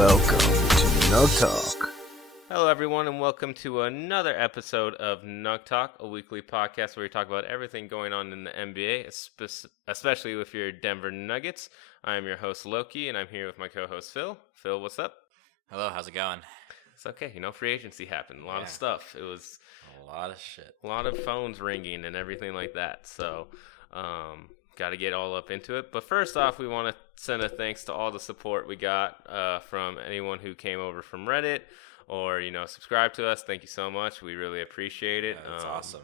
welcome to Nugg Talk. Hello, everyone, and welcome to another episode of Nugg Talk, a weekly podcast where we talk about everything going on in the NBA, especially with your Denver Nuggets. I'm your host, Loki, and I'm here with my co-host, Phil. Phil, what's up? Hello, how's it going? It's okay. Free agency happened. A lot of stuff. It was a lot of shit. A lot of phones ringing and everything like that. So, got to get all up into it. But first off, we want to send a thanks to all the support we got from anyone who came over from Reddit or, subscribe to us. Thank you so much. We really appreciate it. That's awesome.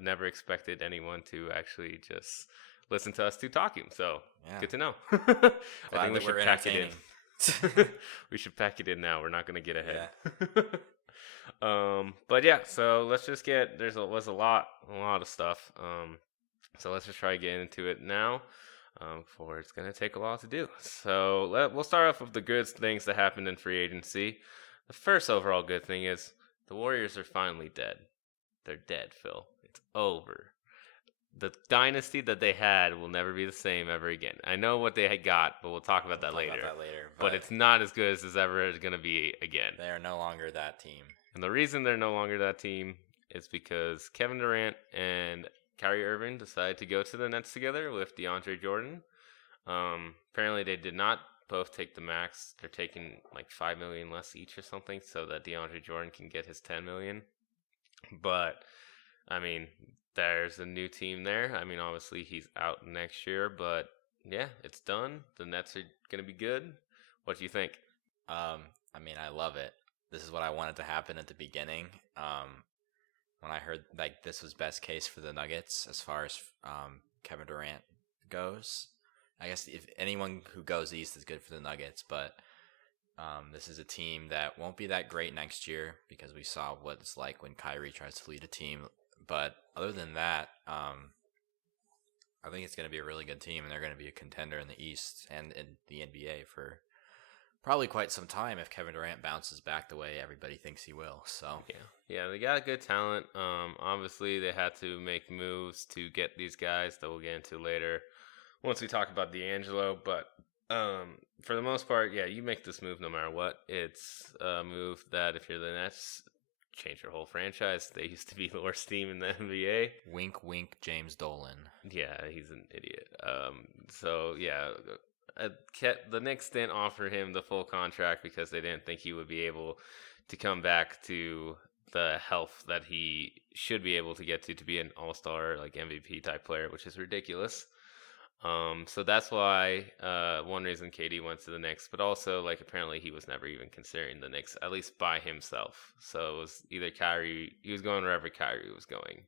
Never expected anyone to actually just listen to us two talking. So, Good to know. I think we should pack it in. We should pack it in now. We're not going to get ahead. Yeah. So let's just get. Was a lot of stuff. So let's just try to get into it now. For it's going to take a while to do. So we'll start off with the good things that happened in free agency. The first overall good thing is the Warriors are finally dead. They're dead, Phil. It's over. The dynasty that they had will never be the same ever again. I know what they had got, but we'll talk about that later. But it's not as good as it's ever going to be again. They are no longer that team. And the reason they're no longer that team is because Kevin Durant and Kyrie Irving decided to go to the Nets together with DeAndre Jordan. Apparently they did not both take the max. They're taking like $5 million less each or something so that DeAndre Jordan can get his $10 million. But, there's a new team there. Obviously he's out next year, but yeah, it's done. The Nets are going to be good. What do you think? I love it. This is what I wanted to happen at the beginning. When I heard this was best case for the Nuggets as far as Kevin Durant goes. I guess if anyone who goes east is good for the Nuggets, but this is a team that won't be that great next year because we saw what it's like when Kyrie tries to lead a team. But other than that, I think it's going to be a really good team, and they're going to be a contender in the East and in the NBA for probably quite some time if Kevin Durant bounces back the way everybody thinks he will. So yeah, they got good talent. Obviously, they had to make moves to get these guys that we'll get into later once we talk about D'Angelo. But for the most part, you make this move no matter what. It's a move that if you're the Nets, change your whole franchise. They used to be the worst team in the NBA. Wink, wink, James Dolan. Yeah, he's an idiot. The Knicks didn't offer him the full contract because they didn't think he would be able to come back to the health that he should be able to get to be an all-star, MVP type player, which is ridiculous. So that's why one reason KD went to the Knicks, but also apparently he was never even considering the Knicks, at least by himself. So it was either Kyrie, he was going wherever Kyrie was going,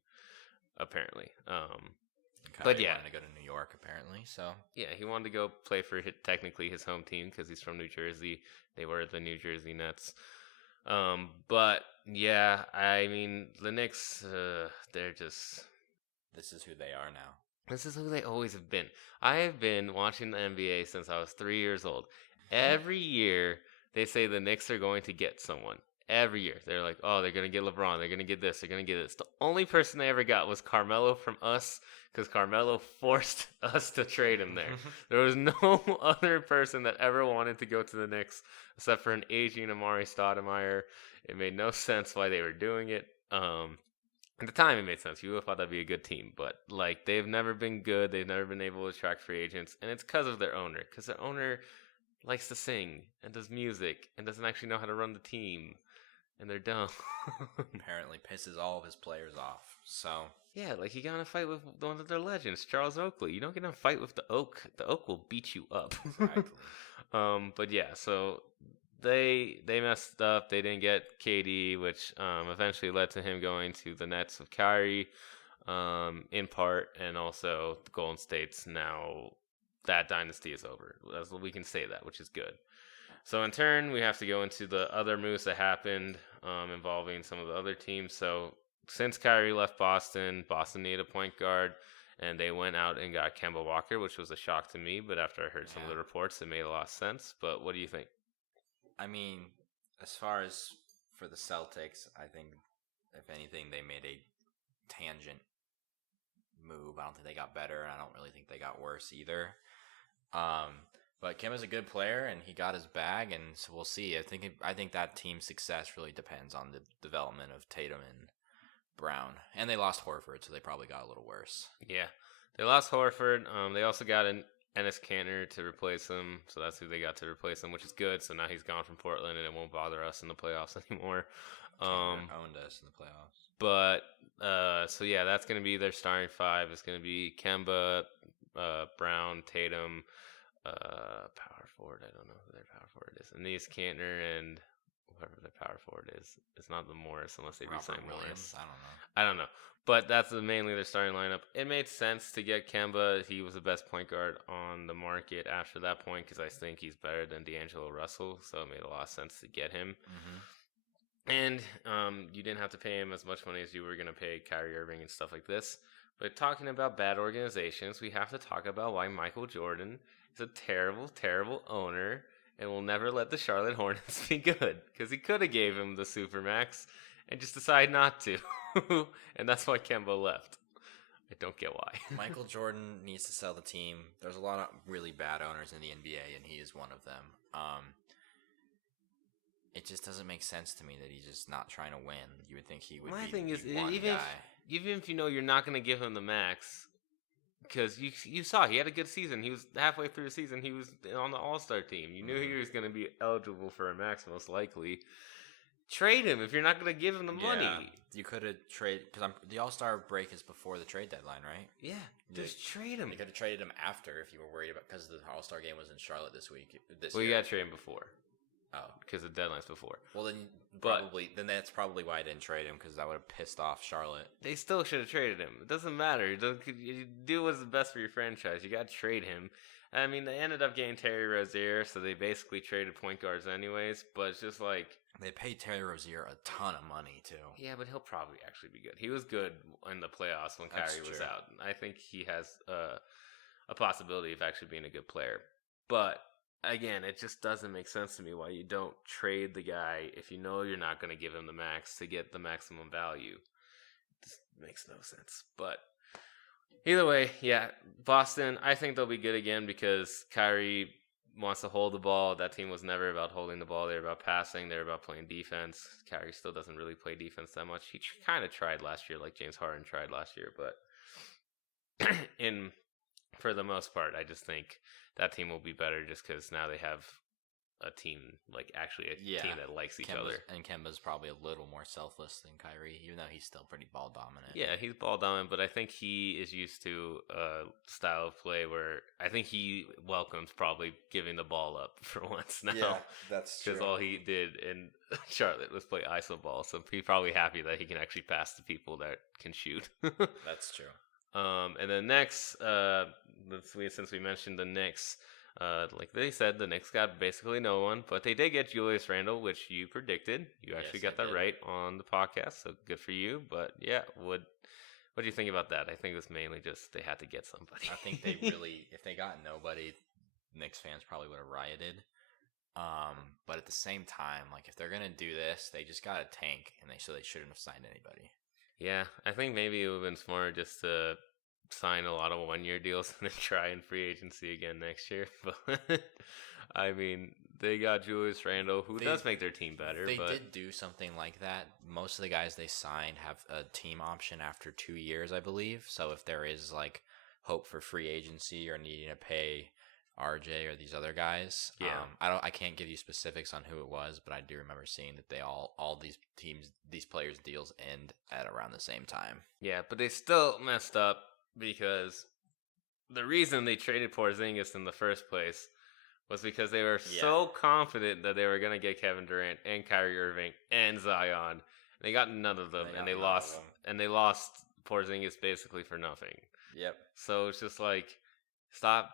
apparently. Kyrie wanted to go to New York, apparently. So yeah, he wanted to go play for technically his home team because he's from New Jersey. They were the New Jersey Nets. But yeah, the Knicks, they're just. This is who they are now. This is who they always have been. I have been watching the NBA since I was 3 years old. Every year, they say the Knicks are going to get someone. Every year. They're like, oh, they're going to get LeBron. They're going to get this. They're going to get this. The only person they ever got was Carmelo from us because Carmelo forced us to trade him there. There was no other person that ever wanted to go to the Knicks except for an aging Amari Stoudemire. It made no sense why they were doing it. At the time, it made sense. You would have thought that'd be a good team. But, they've never been good. They've never been able to attract free agents. And it's because of their owner. Because their owner likes to sing and does music and doesn't actually know how to run the team. And they're dumb. Apparently pisses all of his players off. So yeah, you got in a fight with one of their legends, Charles Oakley. You don't get in a fight with the Oak. The Oak will beat you up. Exactly. But yeah, so they messed up. They didn't get KD, which eventually led to him going to the Nets with Kyrie, in part, and also the Golden State's now that dynasty is over. We can say that, which is good. So in turn, we have to go into the other moves that happened involving some of the other teams. So since Kyrie left Boston needed a point guard, and they went out and got Kemba Walker, which was a shock to me. But after I heard some of the reports, it made a lot of sense. But what do you think? As far as for the Celtics, I think, if anything, they made a tangent move. I don't think they got better, and I don't really think they got worse either. But But Kemba's a good player, and he got his bag, and so we'll see. I think that team's success really depends on the development of Tatum and Brown, and they lost Horford, so they probably got a little worse. Yeah, they lost Horford. They also got an Enes Kanter to replace him, so that's who they got to replace him, which is good. So now he's gone from Portland, and it won't bother us in the playoffs anymore. Owned us in the playoffs. But so yeah, that's gonna be their starting five. It's gonna be Kemba, Brown, Tatum, power forward. I don't know who their power forward is. Enes Kanter and whoever their power forward is. It's not the Morris unless they re-sign Morris. I don't know. But that's mainly their starting lineup. It made sense to get Kemba. He was the best point guard on the market after that point because I think he's better than D'Angelo Russell. So it made a lot of sense to get him. Mm-hmm. And you didn't have to pay him as much money as you were going to pay Kyrie Irving and stuff like this. But talking about bad organizations, we have to talk about why Michael Jordan is a terrible, terrible owner and will never let the Charlotte Hornets be good. Because he could have gave him the Supermax and just decided not to. And that's why Kemba left. I don't get why. Michael Jordan needs to sell the team. There's a lot of really bad owners in the NBA, and he is one of them. It just doesn't make sense to me that he's just not trying to win. You would think he would. My be thing is, one guy. even if you know you're not going to give him the max, because you saw he had a good season. He was halfway through the season. He was on the All-Star team. You knew he was going to be eligible for a max, most likely. Trade him if you're not going to give him the money. You could have traded because the All-Star break is before the trade deadline, right? Yeah, just trade him. You could have traded him after if you were worried about because the All-Star game was in Charlotte this week. You got to trade him before. Oh, because the deadline's before. Well, then that's probably why I didn't trade him because that would have pissed off Charlotte. They still should have traded him. It doesn't matter. You do what's the best for your franchise. You got to trade him. I mean, they ended up getting Terry Rozier, so they basically traded point guards anyways. But it's just like they paid Terry Rozier a ton of money too. Yeah, but he'll probably actually be good. He was good in the playoffs when Kyrie was out. I think he has a possibility of actually being a good player, but. Again, it just doesn't make sense to me why you don't trade the guy if you know you're not going to give him the max to get the maximum value. It just makes no sense. But either way, yeah, Boston, I think they'll be good again because Kyrie wants to hold the ball. That team was never about holding the ball. They were about passing. They were about playing defense. Kyrie still doesn't really play defense that much. He kind of tried last year like James Harden tried last year. But for the most part, I just think that team will be better just because now they have a team, like actually a team that likes each other. And Kemba's probably a little more selfless than Kyrie, even though he's still pretty ball dominant. Yeah, he's ball dominant, but I think he is used to a style of play where I think he welcomes probably giving the ball up for once now. Yeah, that's true. Because all he did in Charlotte was play iso ball, so he's probably happy that he can actually pass to people that can shoot. That's true. And then next, since we mentioned the Knicks, like they said, the Knicks got basically no one, but they did get Julius Randle, which you predicted. You actually got that right on the podcast, so good for you. But yeah, what do you think about that? I think it was mainly just they had to get somebody. I think they really, if they got nobody, Knicks fans probably would have rioted. But at the same time, like if they're gonna do this, they just got to tank, and they shouldn't have signed anybody. Yeah, I think maybe it would have been smarter just to sign a lot of one-year deals and then try in free agency again next year. But I mean, they got Julius Randle, who does make their team better. They did do something like that. Most of the guys they signed have a team option after 2 years, I believe. So if there is like hope for free agency or needing to pay RJ or these other guys, I can't give you specifics on who it was, but I do remember seeing that they all these players' deals end at around the same time. Yeah, but they still messed up because the reason they traded Porzingis in the first place was because they were so confident that they were going to get Kevin Durant and Kyrie Irving and Zion. And they got none of them, and they lost Porzingis basically for nothing. Yep. So it's just like, stop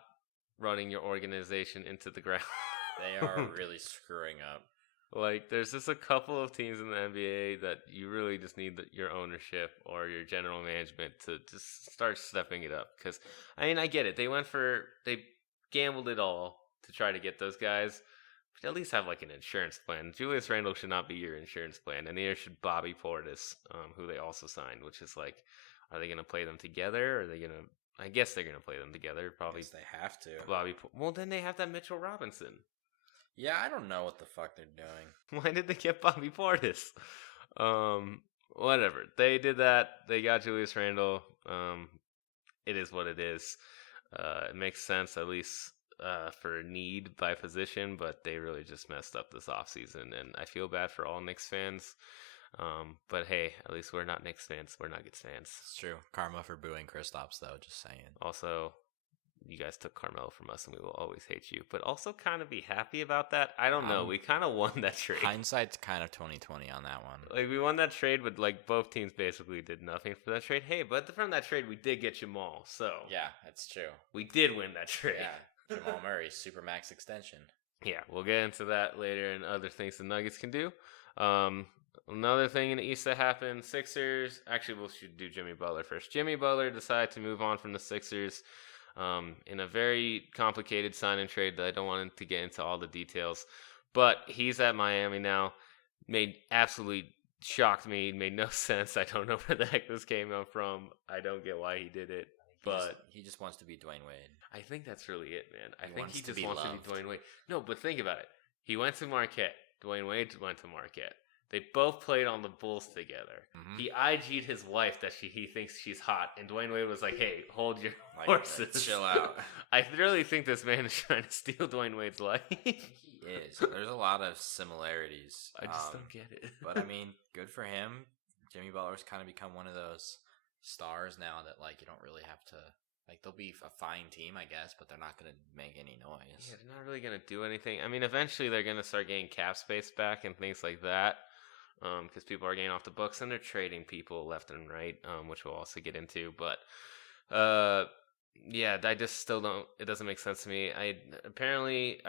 running your organization into the ground. They are really screwing up. Like, there's just a couple of teams in the NBA that you really just need your ownership or your general management to just start stepping it up. Because, I mean, I get it. They gambled it all to try to get those guys. But at least have, like, an insurance plan. Julius Randle should not be your insurance plan. And neither should Bobby Portis, who they also signed, which is like, are they going to play them together? Or are they going to I guess they're gonna play them together. Probably Yes, they have to. Well, then they have that Mitchell Robinson. Yeah, I don't know what the fuck they're doing. Why did they get Bobby Portis? Whatever. They did that. They got Julius Randle. It is what it is. It makes sense, at least for need by position, but they really just messed up this offseason, and I feel bad for all Knicks fans. But hey, at least we're not Knicks fans. We're Nuggets fans. It's true. Karma for booing Kristaps, though, just saying. Also, you guys took Carmelo from us, and we will always hate you. But also kind of be happy about that. I don't know. We kind of won that trade. Hindsight's kind of 20/20 on that one. Like, we won that trade, but, like, both teams basically did nothing for that trade. Hey, but from that trade, we did get Jamal, so... Yeah, that's true. We did win that trade. Yeah, Jamal Murray's Supermax extension. Yeah, we'll get into that later and other things the Nuggets can do. Another thing in the East that happened, Sixers... Actually, we should do Jimmy Butler first. Jimmy Butler decided to move on from the Sixers in a very complicated sign-and trade that I don't want to get into all the details. But he's at Miami now. Absolutely shocked me. Made no sense. I don't know where the heck this came from. I don't get why he did it. But he just wants to be Dwayne Wade. I think that's really it, man. I think he wants to just be wants loved. to be Dwayne Wade. No, but think about it. He went to Marquette. Dwayne Wade went to Marquette. They both played on the Bulls together. Mhm. He IG'd his wife that he thinks she's hot, and Dwayne Wade was like, "Hey, hold your horses, chill out." I really think this man is trying to steal Dwayne Wade's life. He is. There's a lot of similarities. I just don't get it. But I mean, good for him. Jimmy Butler's kind of become one of those stars now that, like, you don't really have to. Like, they'll be a fine team, I guess, but they're not going to make any noise. Yeah, they're not really going to do anything. I mean, eventually they're going to start getting cap space back and things like that. Because people are getting off the books and they're trading people left and right, which we'll also get into. But yeah, I just still don't. It doesn't make sense to me. I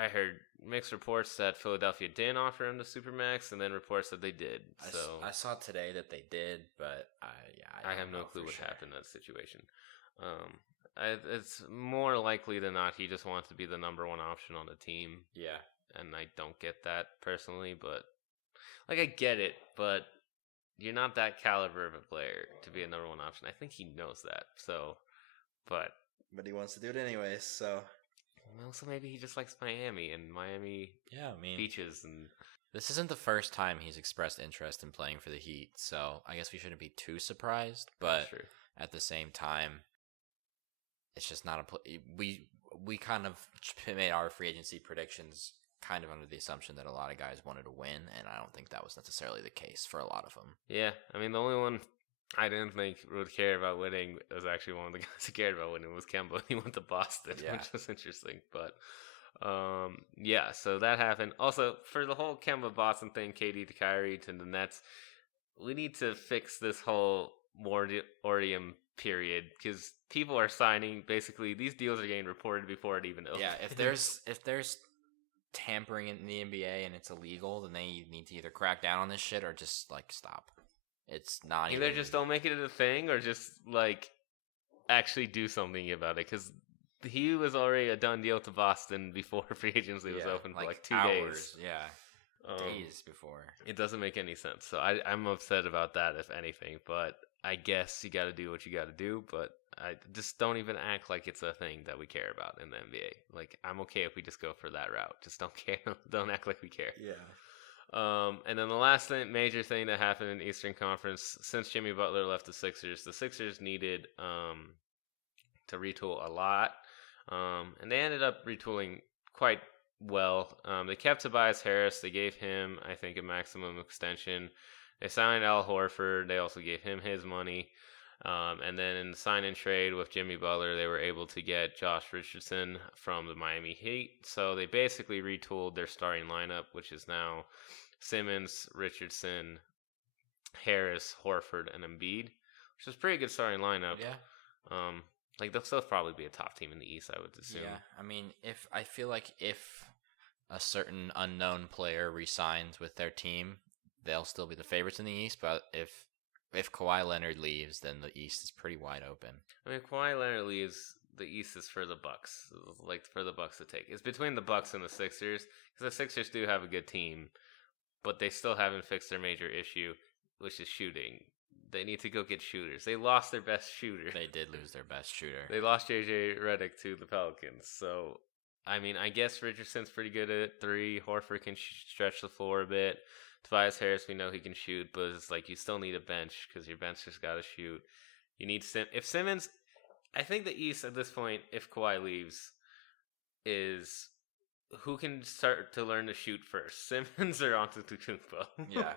heard mixed reports that Philadelphia didn't offer him the Supermax, and then reports that they did. So I saw today that they did, but I have no clue what happened in that situation. It's more likely than not he just wants to be the number one option on the team. Yeah, and I don't get that personally, but. Like, I get it, but you're not that caliber of a player to be a number one option. I think he knows that. So, but he wants to do it anyways. So, well, so maybe he just likes Miami and Miami. Yeah, I mean, beaches and. This isn't the first time he's expressed interest in playing for the Heat, so I guess we shouldn't be too surprised. But at the same time, it's just not a. We kind of made our free agency predictions kind of under the assumption that a lot of guys wanted to win, and I don't think that was necessarily the case for a lot of them. Yeah, I mean, the only one I didn't think would care about winning was actually one of the guys who cared about winning was Kemba. He went to Boston, which was interesting. But yeah, so that happened. Also, for the whole Kemba Boston thing, KD to Kyrie to the Nets, we need to fix this whole moratorium period because people are signing. Basically, these deals are getting reported before it even opens. Yeah, if there's tampering in the NBA and it's illegal, then they need to either crack down on this shit or just like stop. It's not either just don't make it a thing or just like actually do something about it because he was already a done deal to Boston before free agency was open for like 2 days. Days before. It doesn't make any sense. So I'm upset about that if anything, but I guess you got to do what you got to do, but I just don't even act like it's a thing that we care about in the NBA. Like, I'm okay if we just go for that route. Just don't care. Don't act like we care. Yeah. And then the last major thing that happened in the Eastern Conference, since Jimmy Butler left the Sixers needed to retool a lot. And they ended up retooling quite well. They kept Tobias Harris. They gave him, I think, a maximum extension. They signed Al Horford. They also gave him his money. And then in the sign-in trade with Jimmy Butler, they were able to get Josh Richardson from the Miami Heat. So they basically retooled their starting lineup, which is now Simmons, Richardson, Harris, Horford, and Embiid, which is a pretty good starting lineup. Yeah. Like, they'll still probably be a top team in the East, I would assume. Yeah, I mean, I feel like if a certain unknown player resigns with their team, they'll still be the favorites in the East, but if Kawhi Leonard leaves, then the East is pretty wide open. I mean, if Kawhi Leonard leaves, the East is for the Bucks. Like, for the Bucks to take. It's between the Bucks and the Sixers, because the Sixers do have a good team, but they still haven't fixed their major issue, which is shooting. they need to go get shooters. They lost their best shooter. They did lose their best shooter. They lost JJ Redick to the Pelicans. So, I mean, I guess Richardson's pretty good at 3. Horford can stretch the floor a bit. Tobias Harris, we know he can shoot, but it's like you still need a bench because your bench just got to shoot. You need if Simmons. I think the East at this point, if Kawhi leaves, is who can start to learn to shoot first, Simmons or Antetokounmpo? Yeah,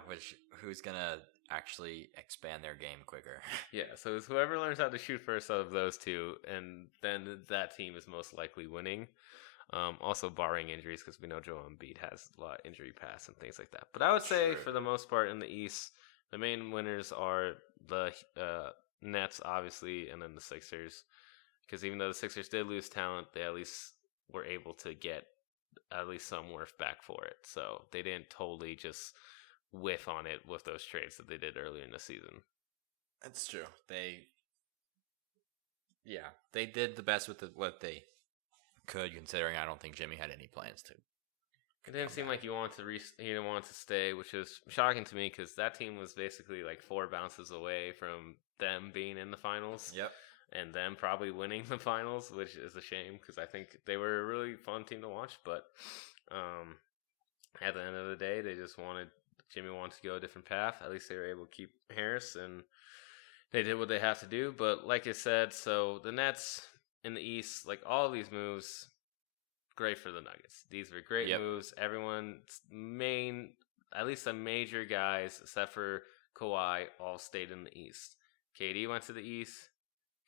who's gonna actually expand their game quicker? Yeah, so it's whoever learns how to shoot first out of those two, and then that team is most likely winning. Also barring injuries, because we know Joel Embiid has a lot of injury pass and things like that. But I would say for the most part in the East, the main winners are the Nets, obviously, and then the Sixers. Because even though the Sixers did lose talent, they at least were able to get at least some worth back for it. So they didn't totally just whiff on it with those trades that they did earlier in the season. That's true. They did the best with what they could, considering I don't think Jimmy had any plans to. It didn't seem like he didn't want to stay, which is shocking to me because that team was basically like 4 bounces away from them being in the finals. Yep. And them probably winning the finals, which is a shame because I think they were a really fun team to watch. But at the end of the day, Jimmy wanted to go a different path. At least they were able to keep Harris, and they did what they have to do. But like I said, so the Nets in the East, like all of these moves, great for the Nuggets. These were great moves. Everyone's at least the major guys, except for Kawhi, all stayed in the East. KD went to the East.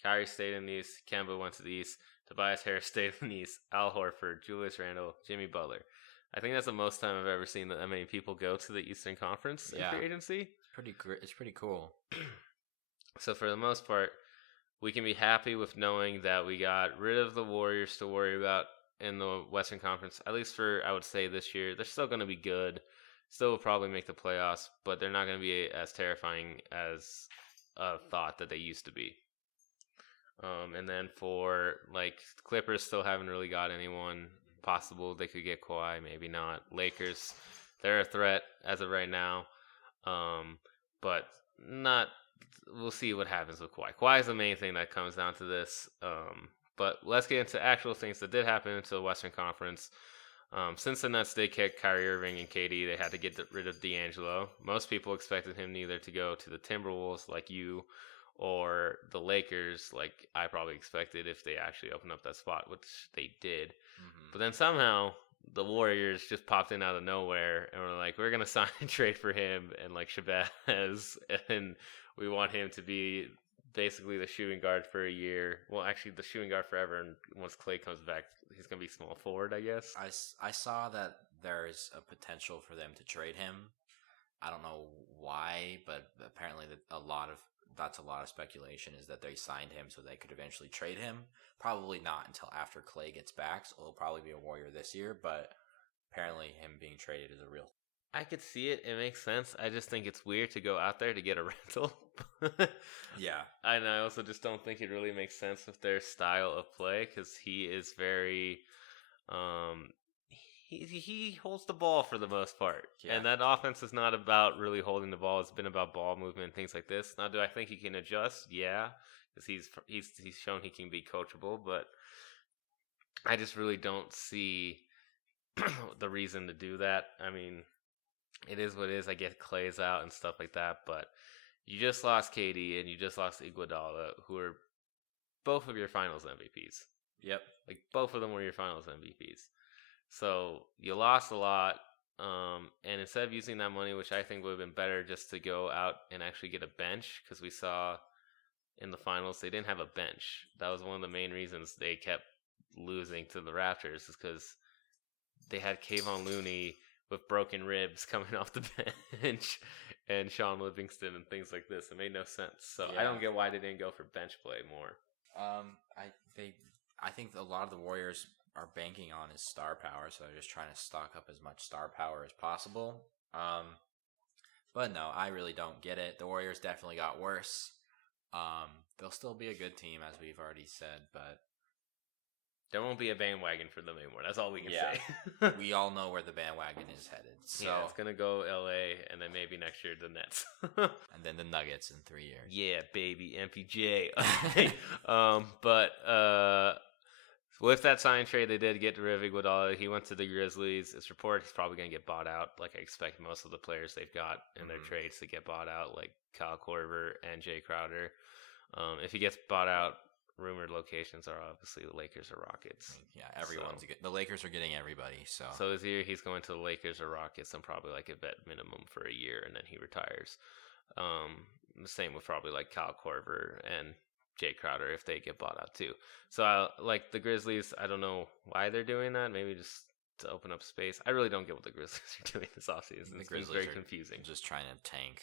Kyrie stayed in the East. Kemba went to the East. Tobias Harris stayed in the East. Al Horford, Julius Randle, Jimmy Butler. I think that's the most time I've ever seen that many people go to the Eastern Conference in free agency. It's pretty cool. So for the most part, we can be happy with knowing that we got rid of the Warriors to worry about in the Western Conference. At least for, I would say, this year. They're still going to be good. Still will probably make the playoffs, but they're not going to be as terrifying as a thought that they used to be. And then for like Clippers, still haven't really got anyone possible. They could get Kawhi, maybe not. Lakers, they're a threat as of right now, but not. We'll see what happens with Kawhi. Kawhi is the main thing that comes down to this. But let's get into actual things that did happen into the Western Conference. Since the Nets did kick Kyrie Irving and KD, they had to get rid of D'Angelo. Most people expected him neither to go to the Timberwolves like you or the Lakers like I probably expected if they actually opened up that spot, which they did. Mm-hmm. But then somehow the Warriors just popped in out of nowhere and were like, we're going to sign and trade for him and like Shabazz, and we want him to be basically the shooting guard for a year. Well, actually the shooting guard forever, and once Clay comes back, he's going to be small forward, I guess. I saw that there's a potential for them to trade him. I don't know why, but apparently that's a lot of speculation, is that they signed him so they could eventually trade him. Probably not until after Clay gets back, so he'll probably be a Warrior this year, but apparently him being traded is a real... I could see it. It makes sense. I just think it's weird to go out there to get a rental. Yeah. And I also just don't think it really makes sense with their style of play, because he is very... He holds the ball for the most part. Yeah. And that offense is not about really holding the ball. It's been about ball movement and things like this. Now, do I think he can adjust? Yeah, because he's shown he can be coachable, but I just really don't see the reason to do that. I mean, it is what it is. I get Clay's out and stuff like that, but you just lost KD and you just lost Iguodala, who are both of your finals MVPs. Yep. Like, both of them were your finals MVPs. So you lost a lot, and instead of using that money, which I think would have been better just to go out and actually get a bench, because we saw in the finals they didn't have a bench. That was one of the main reasons they kept losing to the Raptors, is because they had Kayvon Looney with broken ribs coming off the bench and Sean Livingston and things like this. It made no sense. So yeah. I don't get why they didn't go for bench play more. I think a lot of the Warriors are banking on his star power, so they're just trying to stock up as much star power as possible. But no, I really don't get it. The Warriors definitely got worse. They'll still be a good team, as we've already said, but There won't be a bandwagon for them anymore. That's all we can Yeah. say. We all know where the bandwagon is headed. So Yeah, it's gonna go LA, and then maybe next year the Nets. and then the Nuggets in 3 years. Yeah, baby, MPJ. With that sign trade, they did get rid of Iguodala. He went to the Grizzlies. It's reported he's probably going to get bought out. Like, I expect most of the players they've got in their trades to get bought out, like Kyle Korver and Jay Crowder. If he gets bought out, rumored locations are obviously the Lakers or Rockets. Yeah, everyone's good. The Lakers are getting everybody. So this year he's going to the Lakers or Rockets and probably like a vet minimum for a year, and then he retires. The same with probably like Kyle Korver and Jay Crowder if they get bought out too. So like the Grizzlies, I don't know why they're doing that. Maybe just to open up space. I really don't get what the Grizzlies are doing this offseason. It's very confusing. Just trying to tank.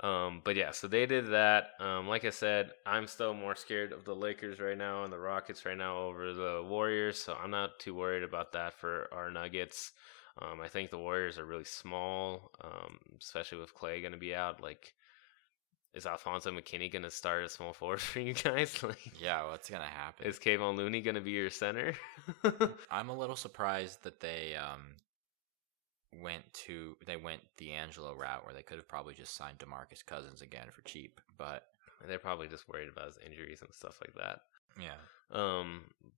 But yeah, so they did that. Like I said, I'm still more scared of the Lakers right now and the Rockets right now over the Warriors. So I'm not too worried about that for our Nuggets. I think the Warriors are really small, especially with Clay going to be out. Like, is Alfonso McKinney going to start a small forward for you guys? Like, yeah, what's going to happen? Is Kayvon Looney going to be your center? I'm a little surprised that they went D'Angelo route where they could have probably just signed DeMarcus Cousins again for cheap, but they're probably just worried about his injuries and stuff like that. Yeah.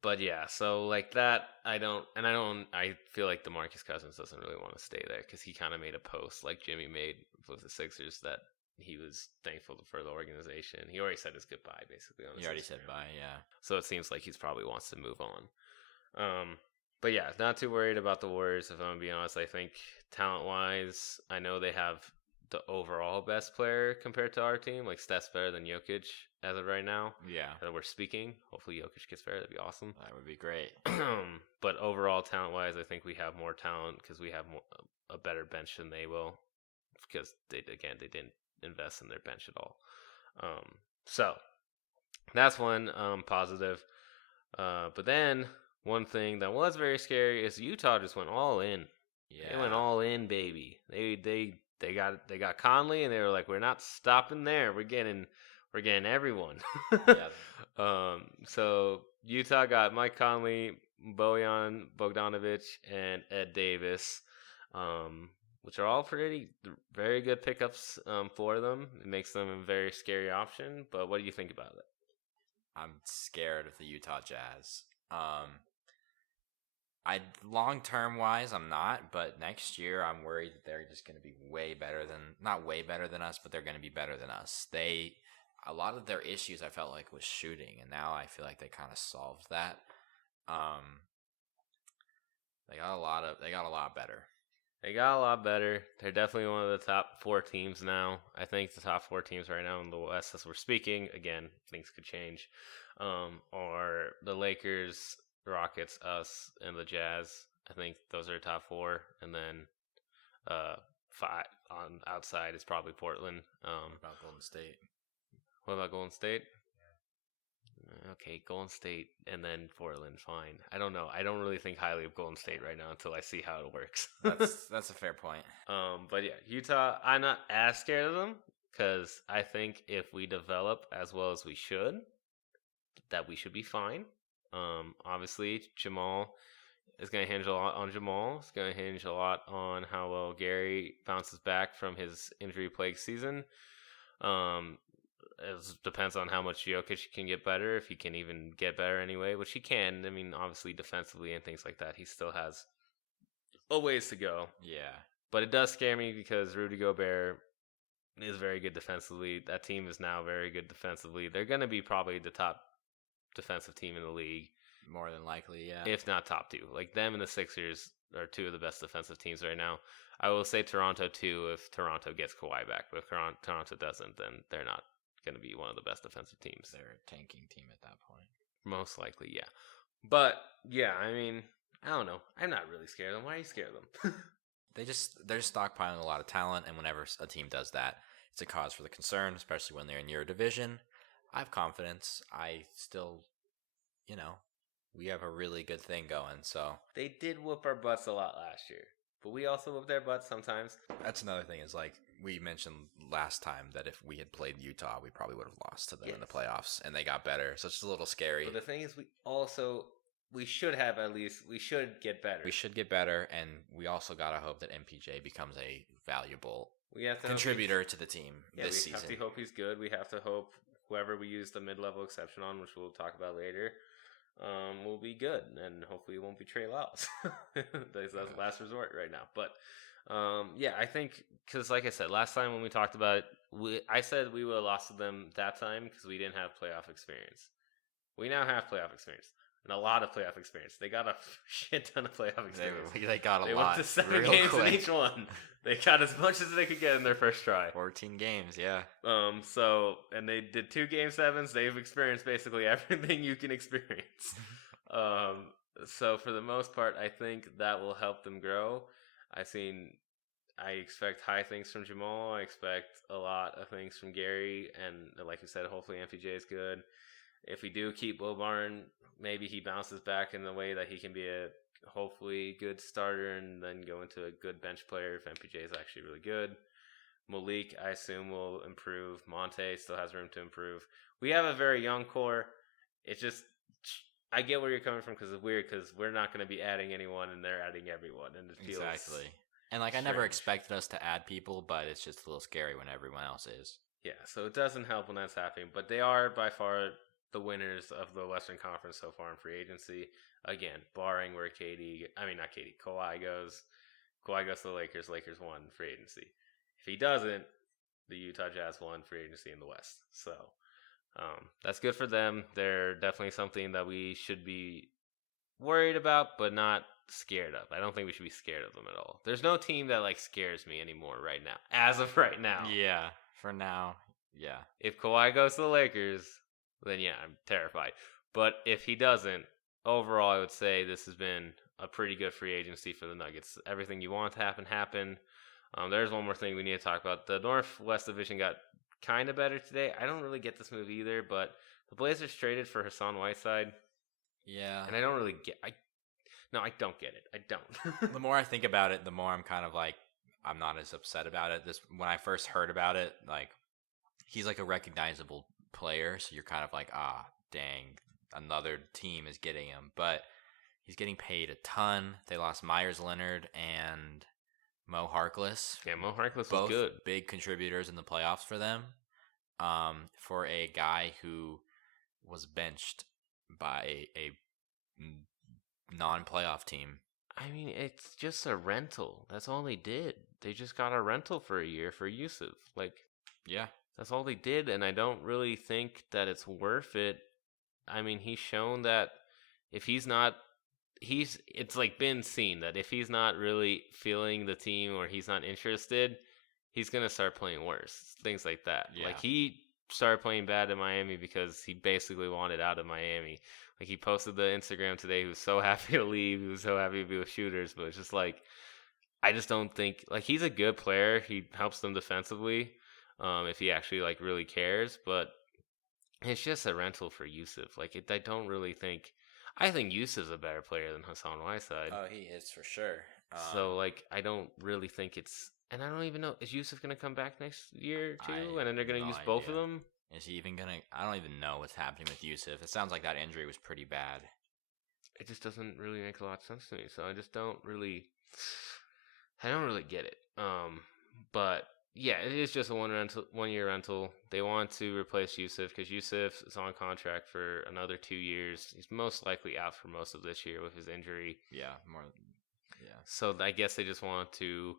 But yeah, so like that, I feel like DeMarcus Cousins doesn't really want to stay there because he kind of made a post like Jimmy made with the Sixers that he was thankful for the organization. He already said his goodbye, basically. He already said bye, yeah. So it seems like he's probably wants to move on. But yeah, not too worried about the Warriors, if I'm being honest. I think talent-wise, I know they have the overall best player compared to our team. Like, Steph's better than Jokic as of right now. Yeah. That we're speaking. Hopefully Jokic gets better. That'd be awesome. That would be great. But overall, talent-wise, I think we have more talent because we have a better bench than they will. Because, they didn't invest in their bench at all. So that's one positive. But then one thing that was very scary is Utah just went all in. Yeah, they went all in, baby. They got Conley, and they were like, we're not stopping there. We're getting everyone. Yeah. So Utah got Mike Conley, Bojan Bogdanovic, and Ed Davis. Which are all very good pickups for them. It makes them a very scary option. But what do you think about it? I'm scared of the Utah Jazz. Long term wise, I'm not. But next year, I'm worried that they're just going to be not way better than us, but they're going to be better than us. A lot of their issues I felt like was shooting, and now I feel like they kind of solved that. They got a lot better. They got a lot better. They're definitely one of the top 4 teams now. I think the top 4 teams right now in the West, as we're speaking, again, things could change, are the Lakers, Rockets, us, and the Jazz. I think those are top 4. And then 5 on outside is probably Portland. What about Golden State? What about Golden State? Okay, Golden State and then Portland, fine. I don't know. I don't really think highly of Golden State right now until I see how it works. That's a fair point. But yeah, Utah, I'm not as scared of them because I think if we develop as well as we should, that we should be fine. Obviously, Jamal is going to hinge a lot on Jamal. It's going to hinge a lot on how well Gary bounces back from his injury-plagued season. It depends on how much Jokic can get better, if he can even get better anyway, which he can. I mean, obviously, defensively and things like that, he still has a ways to go. Yeah. But it does scare me because Rudy Gobert is very good defensively. That team is now very good defensively. They're going to be probably the top defensive team in the league. More than likely, yeah. If not top 2. Like, them and the Sixers are 2 of the best defensive teams right now. I will say Toronto, too, if Toronto gets Kawhi back. But if Toronto doesn't, then they're not going to be one of the best defensive teams. They're a tanking team at that point. Most likely, yeah. But, yeah, I mean, I don't know. I'm not really scared of them. Why are you scared of them? They're just stockpiling a lot of talent, and whenever a team does that, it's a cause for the concern, especially when they're in your division. I have confidence. I still, we have a really good thing going, so. They did whoop our butts a lot last year, but we also whoop their butts sometimes. That's another thing is, like, we mentioned last time that if we had played Utah, we probably would have lost to them in the playoffs, and they got better, so it's just a little scary. But the thing is, we also we should get better. We should get better, and we also gotta hope that MPJ becomes a valuable We have to contributor to the team this season. We have to hope he's good. We have to hope whoever we use the mid-level exception on, which we'll talk about later, will be good, and hopefully it won't be Trey Lyles. That's the last resort right now. But I think because, like I said, last time when we talked about it, I said we would have lost to them that time because we didn't have playoff experience. We now have playoff experience. And a lot of playoff experience. They got a shit ton of playoff experience. They got a lot. They went to 7 games in each one. They got as much as they could get in their first try. 14 games, yeah. And they did 2 Game 7s. They've experienced basically everything you can experience. So for the most part, I think that will help them grow. I expect high things from Jamal. I expect a lot of things from Gary. And like you said, hopefully MPJ is good. If we do keep Will Barton, maybe he bounces back in the way that he can be a hopefully good starter and then go into a good bench player if MPJ is actually really good. Malik, I assume, will improve. Monte still has room to improve. We have a very young core. It's just, I get where you're coming from because it's weird because we're not going to be adding anyone and they're adding everyone. And it feels exactly. And like, strange. I never expected us to add people, but it's just a little scary when everyone else is. Yeah, so it doesn't help when that's happening. But they are by far the winners of the Western Conference so far in free agency. Again, barring where Kawhi goes. Kawhi goes to the Lakers. Lakers won free agency. If he doesn't, the Utah Jazz won free agency in the West. So that's good for them. They're definitely something that we should be worried about, but not scared of. I don't think we should be scared of them at all. There's no team that like scares me anymore right now. As of right now. Yeah, for now. Yeah. If Kawhi goes to the Lakers, then yeah, I'm terrified. But if he doesn't, overall, I would say this has been a pretty good free agency for the Nuggets. Everything you want to happen, happened. There's one more thing we need to talk about. The Northwest Division got kind of better today. I don't really get this move either, but the Blazers traded for Hassan Whiteside. Yeah. And I don't really get I don't get it. I don't. The more I think about it, the more I'm kind of like, I'm not as upset about it. When I first heard about it, like, he's like a recognizable player, so you're kind of like, dang, another team is getting him. But he's getting paid a ton. They lost Myers Leonard and Mo Harkless. Yeah, Mo Harkless both was good. Big contributors in the playoffs for them. For a guy who was benched by a non-playoff team. I mean, it's just a rental. That's all they did. They just got a rental for a year for Yusuf. Like, yeah. That's all they did, and I don't really think that it's worth it. I mean, he's shown that if he's not, it's like been seen that if he's not really feeling the team or he's not interested, he's going to start playing worse. Things like that. Yeah. Like, he started playing bad in Miami because he basically wanted out of Miami. Like, he posted the Instagram today. He was so happy to leave. He was so happy to be with shooters, but it's just like, I just don't think, like, he's a good player. He helps them defensively. If he actually like really cares, but it's just a rental for Yusuf. Like, I don't really think. I think Yusuf's a better player than Hassan Whiteside. Oh, he is for sure. So like, I don't really think it's. And I don't even know, is Yusuf gonna come back next year too? And then they're gonna use both of them. Is he even gonna? I don't even know what's happening with Yusuf. It sounds like that injury was pretty bad. It just doesn't really make a lot of sense to me. So I just don't really. I don't really get it. But. Yeah, it is just a 1 year rental. They want to replace Yusuf because Yusuf is on contract for another 2 years. He's most likely out for most of this year with his injury. Yeah, more. Yeah. So I guess they just want to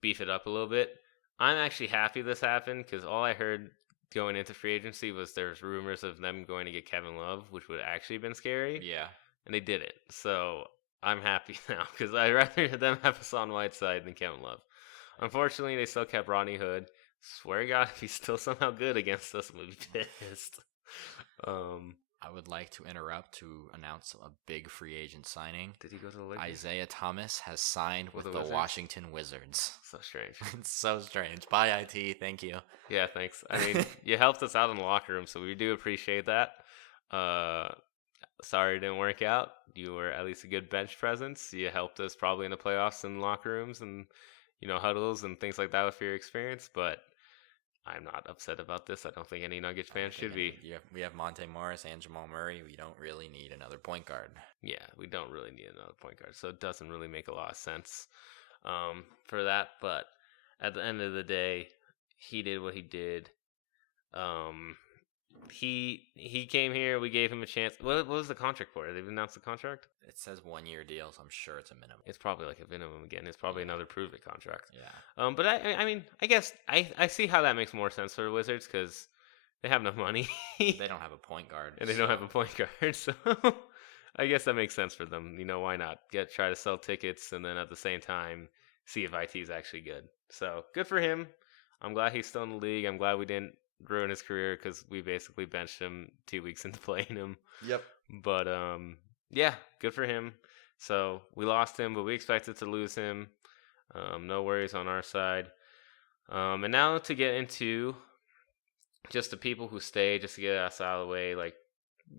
beef it up a little bit. I'm actually happy this happened because all I heard going into free agency was there's rumors of them going to get Kevin Love, which would actually have been scary. Yeah. And they didn't. So I'm happy now because I'd rather them have Hassan Whiteside than Kevin Love. Unfortunately, they still kept Rodney Hood. Swear to God, if he's still somehow good against us, I'm going to be pissed. I would like to interrupt to announce a big free agent signing. Did he go to the Lakers? Isaiah Thomas has signed with the Washington Wizards. So strange. It's so strange. Bye, IT. Thank you. Yeah, thanks. I mean, you helped us out in the locker room, so we do appreciate that. Sorry it didn't work out. You were at least a good bench presence. You helped us probably in the playoffs and locker rooms and huddles and things like that with your experience, but I'm not upset about this. I don't think any Nuggets I don't fans think should be. We have Monte Morris and Jamal Murray. We don't really need another point guard. Yeah, we don't really need another point guard, so it doesn't really make a lot of sense for that. But at the end of the day, he did what he did. He came here. We gave him a chance. What was the contract for? They've announced the contract. It says 1 year deal, so I'm sure it's a minimum. It's probably like a minimum again. It's probably another prove it contract. Yeah. But I mean, I guess I see how that makes more sense for the Wizards because they have no money. They don't have a point guard. And they don't have a point guard, so I guess that makes sense for them. Why not try to sell tickets and then at the same time see if IT is actually good. So good for him. I'm glad he's still in the league. I'm glad we didn't ruin his career because we basically benched him 2 weeks into playing him. Yep. But yeah, good for him. So we lost him, but we expected to lose him. No worries on our side. And now to get into just the people who stayed, just to get us out of the way, like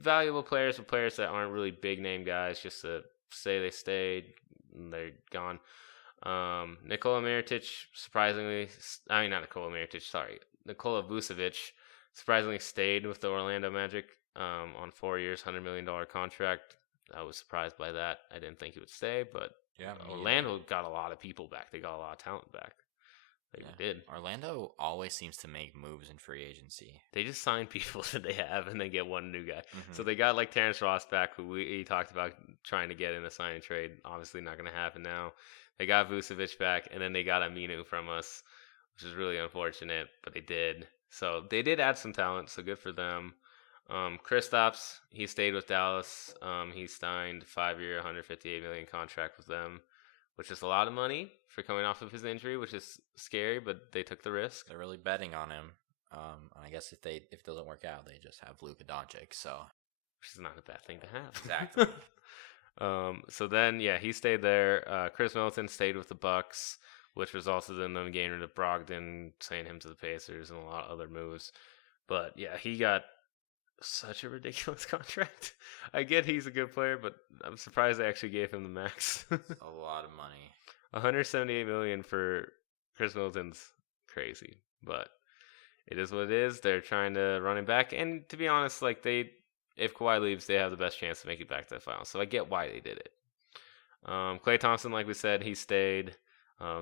valuable players or players that aren't really big name guys, just to say they stayed and they're gone. Nikola Mirotic, surprisingly, not Nikola Mirotic, sorry. Nikola Vucevic surprisingly stayed with the Orlando Magic on 4 years, $100 million contract. I was surprised by that. I didn't think he would stay, but yeah, Orlando got a lot of people back. They got a lot of talent back. They did. Orlando always seems to make moves in free agency. They just sign people that they have and they get one new guy. Mm-hmm. So they got like Terrence Ross back, who we talked about trying to get in a sign and trade. Obviously not going to happen now. They got Vucevic back, and then they got Aminu from us, which is really unfortunate, but they did. So they did add some talent, so good for them. Kristaps, he stayed with Dallas. He signed a 5-year, $158 million contract with them, which is a lot of money for coming off of his injury, which is scary, but they took the risk. They're really betting on him. I guess if it doesn't work out, they just have Luka Doncic. So, which is not a bad thing to have. Exactly. So then, yeah, he stayed there. Chris Middleton stayed with the Bucks, which resulted in them getting rid of Brogdon, saying him to the Pacers, and a lot of other moves. But yeah, he got such a ridiculous contract. I get he's a good player, but I'm surprised they actually gave him the max. A lot of money. $178 million for Chris Middleton's crazy, but it is what it is. They're trying to run him back, and to be honest, like if Kawhi leaves, they have the best chance to make it back to the finals. So I get why they did it. Klay Thompson, like we said, he stayed.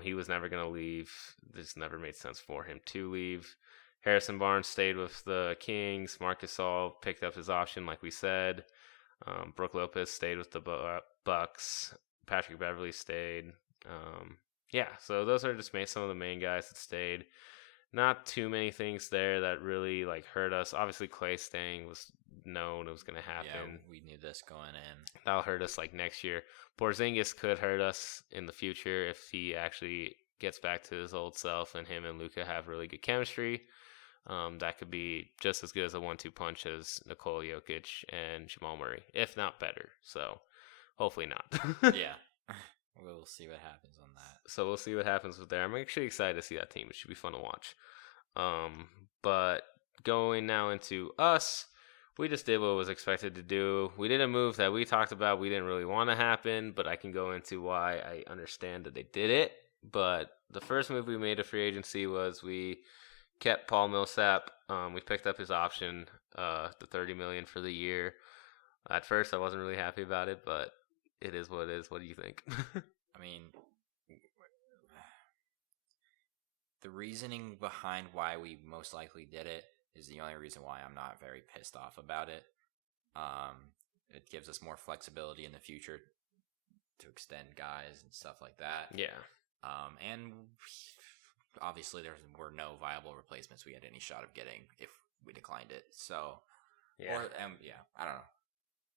He was never going to leave. This never made sense for him to leave. Harrison Barnes stayed with the Kings. Marc Gasol picked up his option, like we said. Brook Lopez stayed with the Bucks. Patrick Beverly stayed. Yeah, so those are just some of the main guys that stayed. Not too many things there that really hurt us. Obviously, Klay staying was known it was going to happen. Yeah, we knew this going in. That'll hurt us next year. Porzingis could hurt us in the future if he actually gets back to his old self and him and Luka have really good chemistry. That could be just as good as a 1-2 punch as Nikola Jokic and Jamal Murray, if not better. So hopefully not. Yeah. We'll see what happens on that. So we'll see what happens with there. I'm actually excited to see that team. It should be fun to watch. But going now into us, we just did what was expected to do. We did a move that we talked about we didn't really want to happen, but I can go into why I understand that they did it. But the first move we made to free agency was we kept Paul Millsap. We picked up his option, the $30 million for the year. At first, I wasn't really happy about it, but it is what it is. What do you think? I mean, the reasoning behind why we most likely did it is the only reason why I'm not very pissed off about it. It gives us more flexibility in the future to extend guys and stuff like that. Yeah. And obviously there were no viable replacements we had any shot of getting if we declined it. So, yeah. I don't know.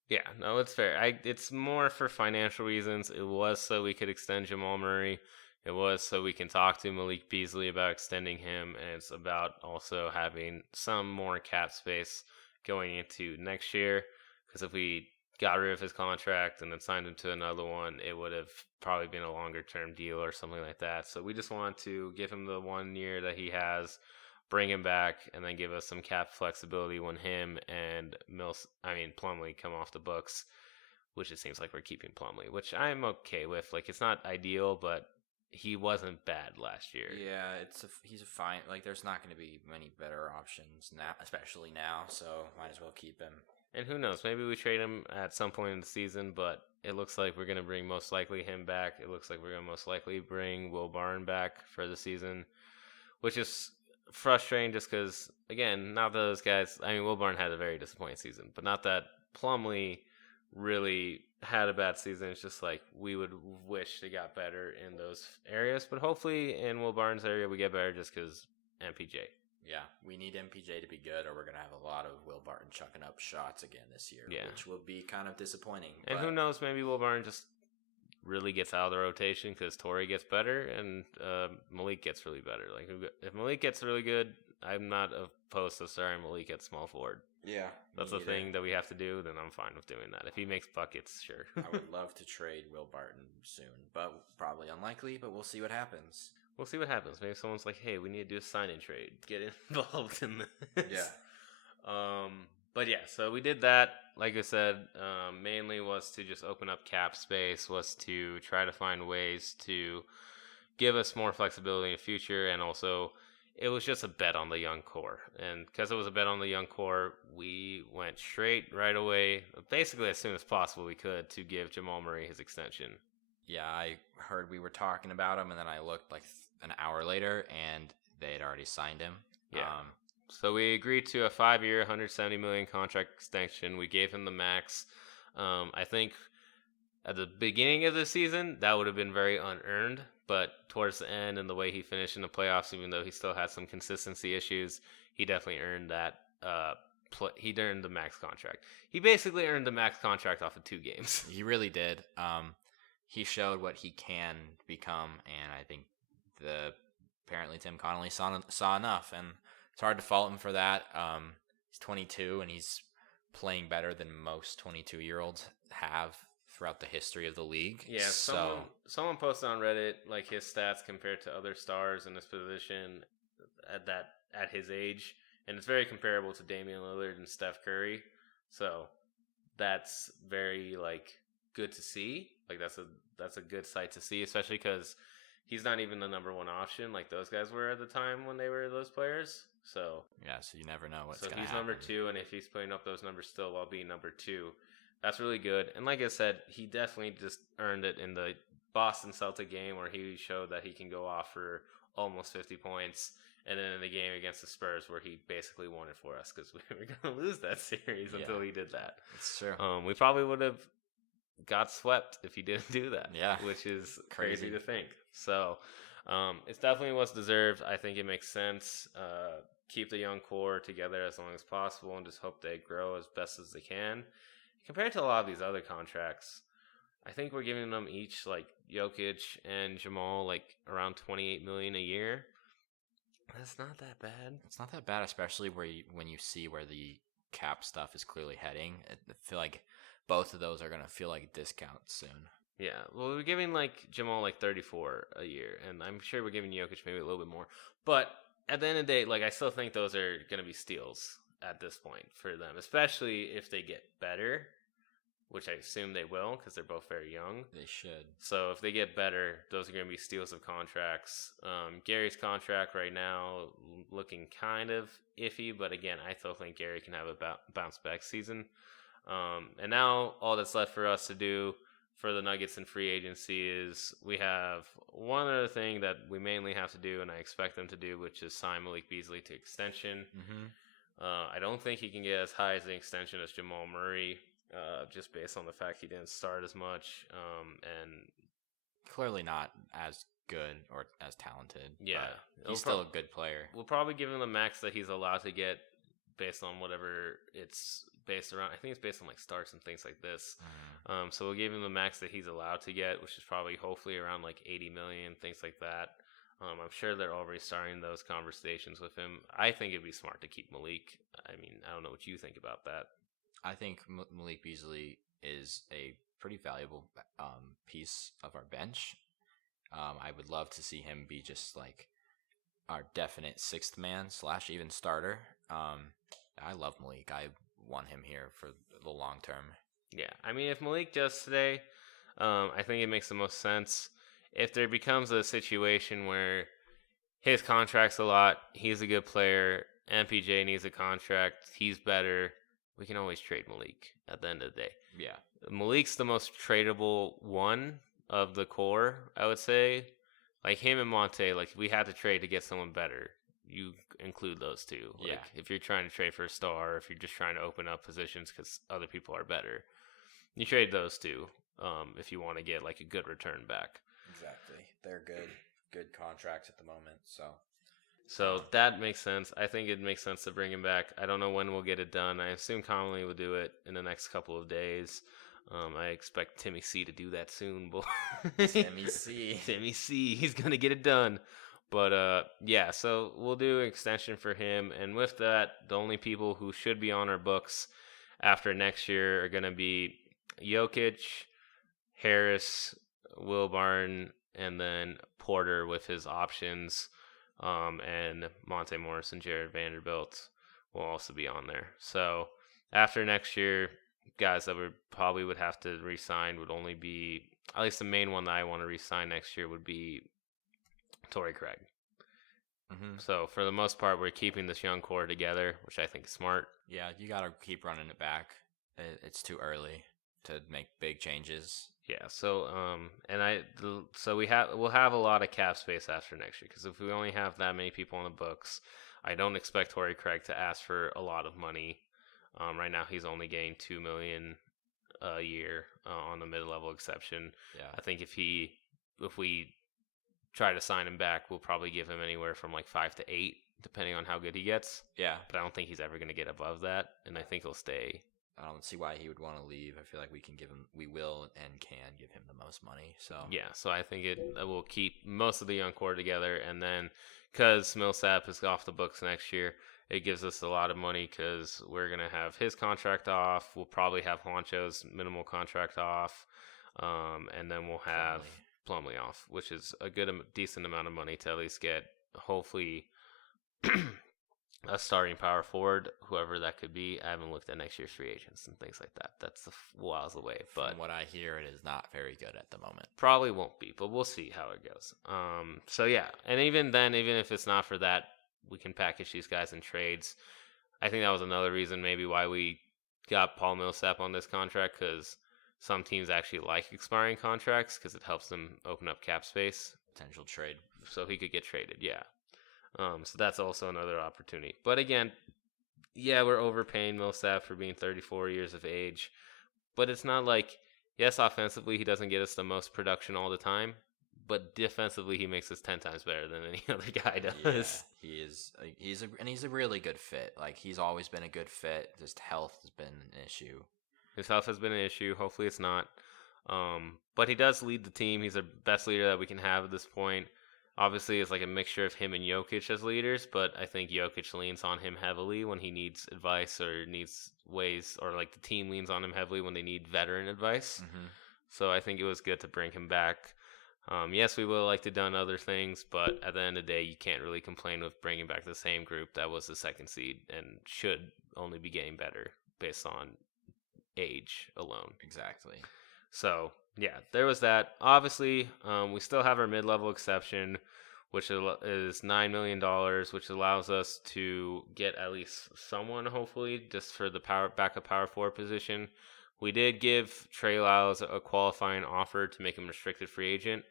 Yeah, no, it's fair. It's more for financial reasons. It was so we could extend Jamal Murray. It was so we can talk to Malik Beasley about extending him, and it's about also having some more cap space going into next year. Because if we got rid of his contract and then signed him to another one, it would have probably been a longer-term deal or something like that. So we just want to give him the 1 year that he has, bring him back, and then give us some cap flexibility when him and Plumlee come off the books, which it seems like we're keeping Plumlee, which I'm okay with. It's not ideal, but he wasn't bad last year. Yeah, he's a fine. Like, there's not going to be many better options now, especially now. So might as well keep him. And who knows? Maybe we trade him at some point in the season, but it looks like we're going to bring most likely him back. It looks like we're going to most likely bring Will Barton back for the season, which is frustrating just because, again, not that those guys. I mean, Will Barton had a very disappointing season, but not that Plumlee really had a bad season. It's just like we would wish they got better in those areas, but hopefully in Will Barton's area we get better just because MPJ. Yeah, we need MPJ to be good, or we're going to have a lot of Will Barton chucking up shots again this year, which will be kind of disappointing. And who knows, maybe Will Barton just really gets out of the rotation because Torrey gets better and Malik gets really better. Like, if Malik gets really good, I'm not opposed to starting Malik at small forward. Yeah. That's the thing that we have to do, then I'm fine with doing that. If he makes buckets, sure. I would love to trade Will Barton soon, but probably unlikely, but we'll see what happens. We'll see what happens. Maybe someone's like, hey, we need to do a sign-in trade. Get involved in this. Yeah. But yeah, so we did that. Like I said, mainly was to just open up cap space, was to try to find ways to give us more flexibility in the future, and also it was just a bet on the young core. And because it was a bet on the young core, we went straight right away, basically as soon as possible we could, to give Jamal Murray his extension. Yeah, I heard we were talking about him, and then I looked like an hour later, and they had already signed him. Yeah. So we agreed to a 5-year, $170 million contract extension. We gave him the max. I think at the beginning of the season, that would have been very unearned. But towards the end and the way he finished in the playoffs, even though he still had some consistency issues, he definitely earned that. He earned the max contract. He basically earned the max contract off of 2 games. He really did. He showed what he can become, and I think apparently Tim Connolly saw enough, and it's hard to fault him for that. He's 22, and he's playing better than most 22-year-olds have throughout the history of the league. Yeah, someone posted on Reddit like his stats compared to other stars in this position at his age, and it's very comparable to Damian Lillard and Steph Curry. So that's very good to see. Like that's a good sight to see, especially because he's not even the number one option like those guys were at the time when they were those players. So yeah, so you never know what's going to happen. So he's number 2, and if he's putting up those numbers still while being number 2, that's really good. And like I said, he definitely just earned it in the Boston Celtic game where he showed that he can go off for almost 50 points. And then in the game against the Spurs where he basically won it for us because we were going to lose that series until he did that. It's true. We probably would have got swept if he didn't do that. Yeah. Which is crazy to think. So it's definitely what's deserved. I think it makes sense. Keep the young core together as long as possible and just hope they grow as best as they can. Compared to a lot of these other contracts, I think we're giving them each, like Jokic and Jamal, around $28 million a year. That's not that bad. It's not that bad, especially when you see where the cap stuff is clearly heading. I feel like both of those are going to feel like discounts soon. Yeah, well, we're giving Jamal 34 a year, and I'm sure we're giving Jokic maybe a little bit more. But at the end of the day, I still think those are going to be steals at this point for them, especially if they get better, which I assume they will because they're both very young. They should. So if they get better, those are going to be steals of contracts. Gary's contract right now looking kind of iffy, but again, I still think Gary can have a bounce back season. And now all that's left for us to do for the Nuggets in free agency is we have one other thing that we mainly have to do, and I expect them to do, which is sign Malik Beasley to extension. Mm-hmm. I don't think he can get as high as the extension as Jamal Murray, just based on the fact he didn't start as much, and clearly not as good or as talented. Yeah, he's still a good player. We'll probably give him the max that he's allowed to get based on whatever it's based around. I think it's based on starts and things like this. Mm. So we'll give him the max that he's allowed to get, which is probably hopefully around $80 million, things like that. I'm sure they're already starting those conversations with him. I think it'd be smart to keep Malik. I mean, I don't know what you think about that. I think Malik Beasley is a pretty valuable piece of our bench. I would love to see him be just our definite 6th man / even starter. I love Malik. I want him here for the long term. Yeah, I mean, if Malik does today, I think it makes the most sense. if there becomes a situation where his contract's a lot, he's a good player, MPJ needs a contract, he's better, we can always trade Malik at the end of the day. Yeah. Malik's the most tradable one of the core, I would say. Like him and Monte, like if we had to trade to get someone better, you include those two. Like Yeah. if you're trying to trade for a star, if you're just trying to open up positions because other people are better, you trade those two. If you want to get like a good return back. Exactly. They're good contracts at the moment. So that makes sense. I think it makes sense to bring him back. I don't know when we'll get it done. I assume Conley will do it in the next couple of days. I expect Timmy C to do that soon, boy. Timmy C. Timmy C. He's gonna get it done. But yeah. So we'll do an extension for him, and with that, the only people who should be on our books after next year are gonna be Jokic, Harris, Will Barton, and then Porter with his options. And Monte Morris and Jared Vanderbilt will also be on there. So after next year, guys that would have to re-sign would only be, at least the main one that I want to re-sign next year would be Torrey Craig. Mm-hmm. So for the most part, we're keeping this young core together, which I think is smart. Yeah, you got to keep running it back. It's too early to make big changes. Yeah, so we'll have a lot of cap space after next year because if we only have that many people on the books, I don't expect Torrey Craig to ask for a lot of money. Right now, he's only getting $2 million a year on the mid-level exception. Yeah, I think if we try to sign him back, we'll probably give him anywhere from like 5 to 8, depending on how good he gets. Yeah, but I don't think he's ever going to get above that, and I think he'll stay. I don't see why he would want to leave. I feel like we will and can give him the most money. So yeah, so I think it will keep most of the young core together, and then because Millsap is off the books next year, it gives us a lot of money because we're gonna have his contract off. We'll probably have Juancho's minimal contract off, and then we'll have Plumlee off, which is a decent amount of money to at least get hopefully a starting power forward, whoever that could be. I haven't looked at next year's free agents and things like that. That's whiles away. But from what I hear, it is not very good at the moment. Probably won't be, but we'll see how it goes. So yeah, and even then, even if it's not for that, we can package these guys in trades. I think that was another reason maybe why we got Paul Millsap on this contract, because some teams actually like expiring contracts because it helps them open up cap space. Potential trade. So he could get traded, yeah. So that's also another opportunity. But again, yeah, we're overpaying Millsap for being 34 years of age. But it's not like, yes, offensively he doesn't get us the most production all the time, but defensively he makes us 10 times better than any other guy does. Yeah, he is. He's a really good fit. Like, he's always been a good fit. Just health has been an issue. His health has been an issue. Hopefully it's not. But he does lead the team. He's the best leader that we can have at this point. Obviously, it's like a mixture of him and Jokic as leaders, but I think Jokic leans on him heavily when he needs advice or needs ways, or like the team leans on him heavily when they need veteran advice. Mm-hmm. So I think it was good to bring him back. Yes, we would have liked to have done other things, but at the end of the day, you can't really complain with bringing back the same group that was the second seed and should only be getting better based on age alone. Exactly. So, yeah, there was that. Obviously, we still have our mid-level exception, which is $9 million, which allows us to get at least someone, hopefully, just for the backup power forward position. We did give Trey Lyles a qualifying offer to make him restricted free agent.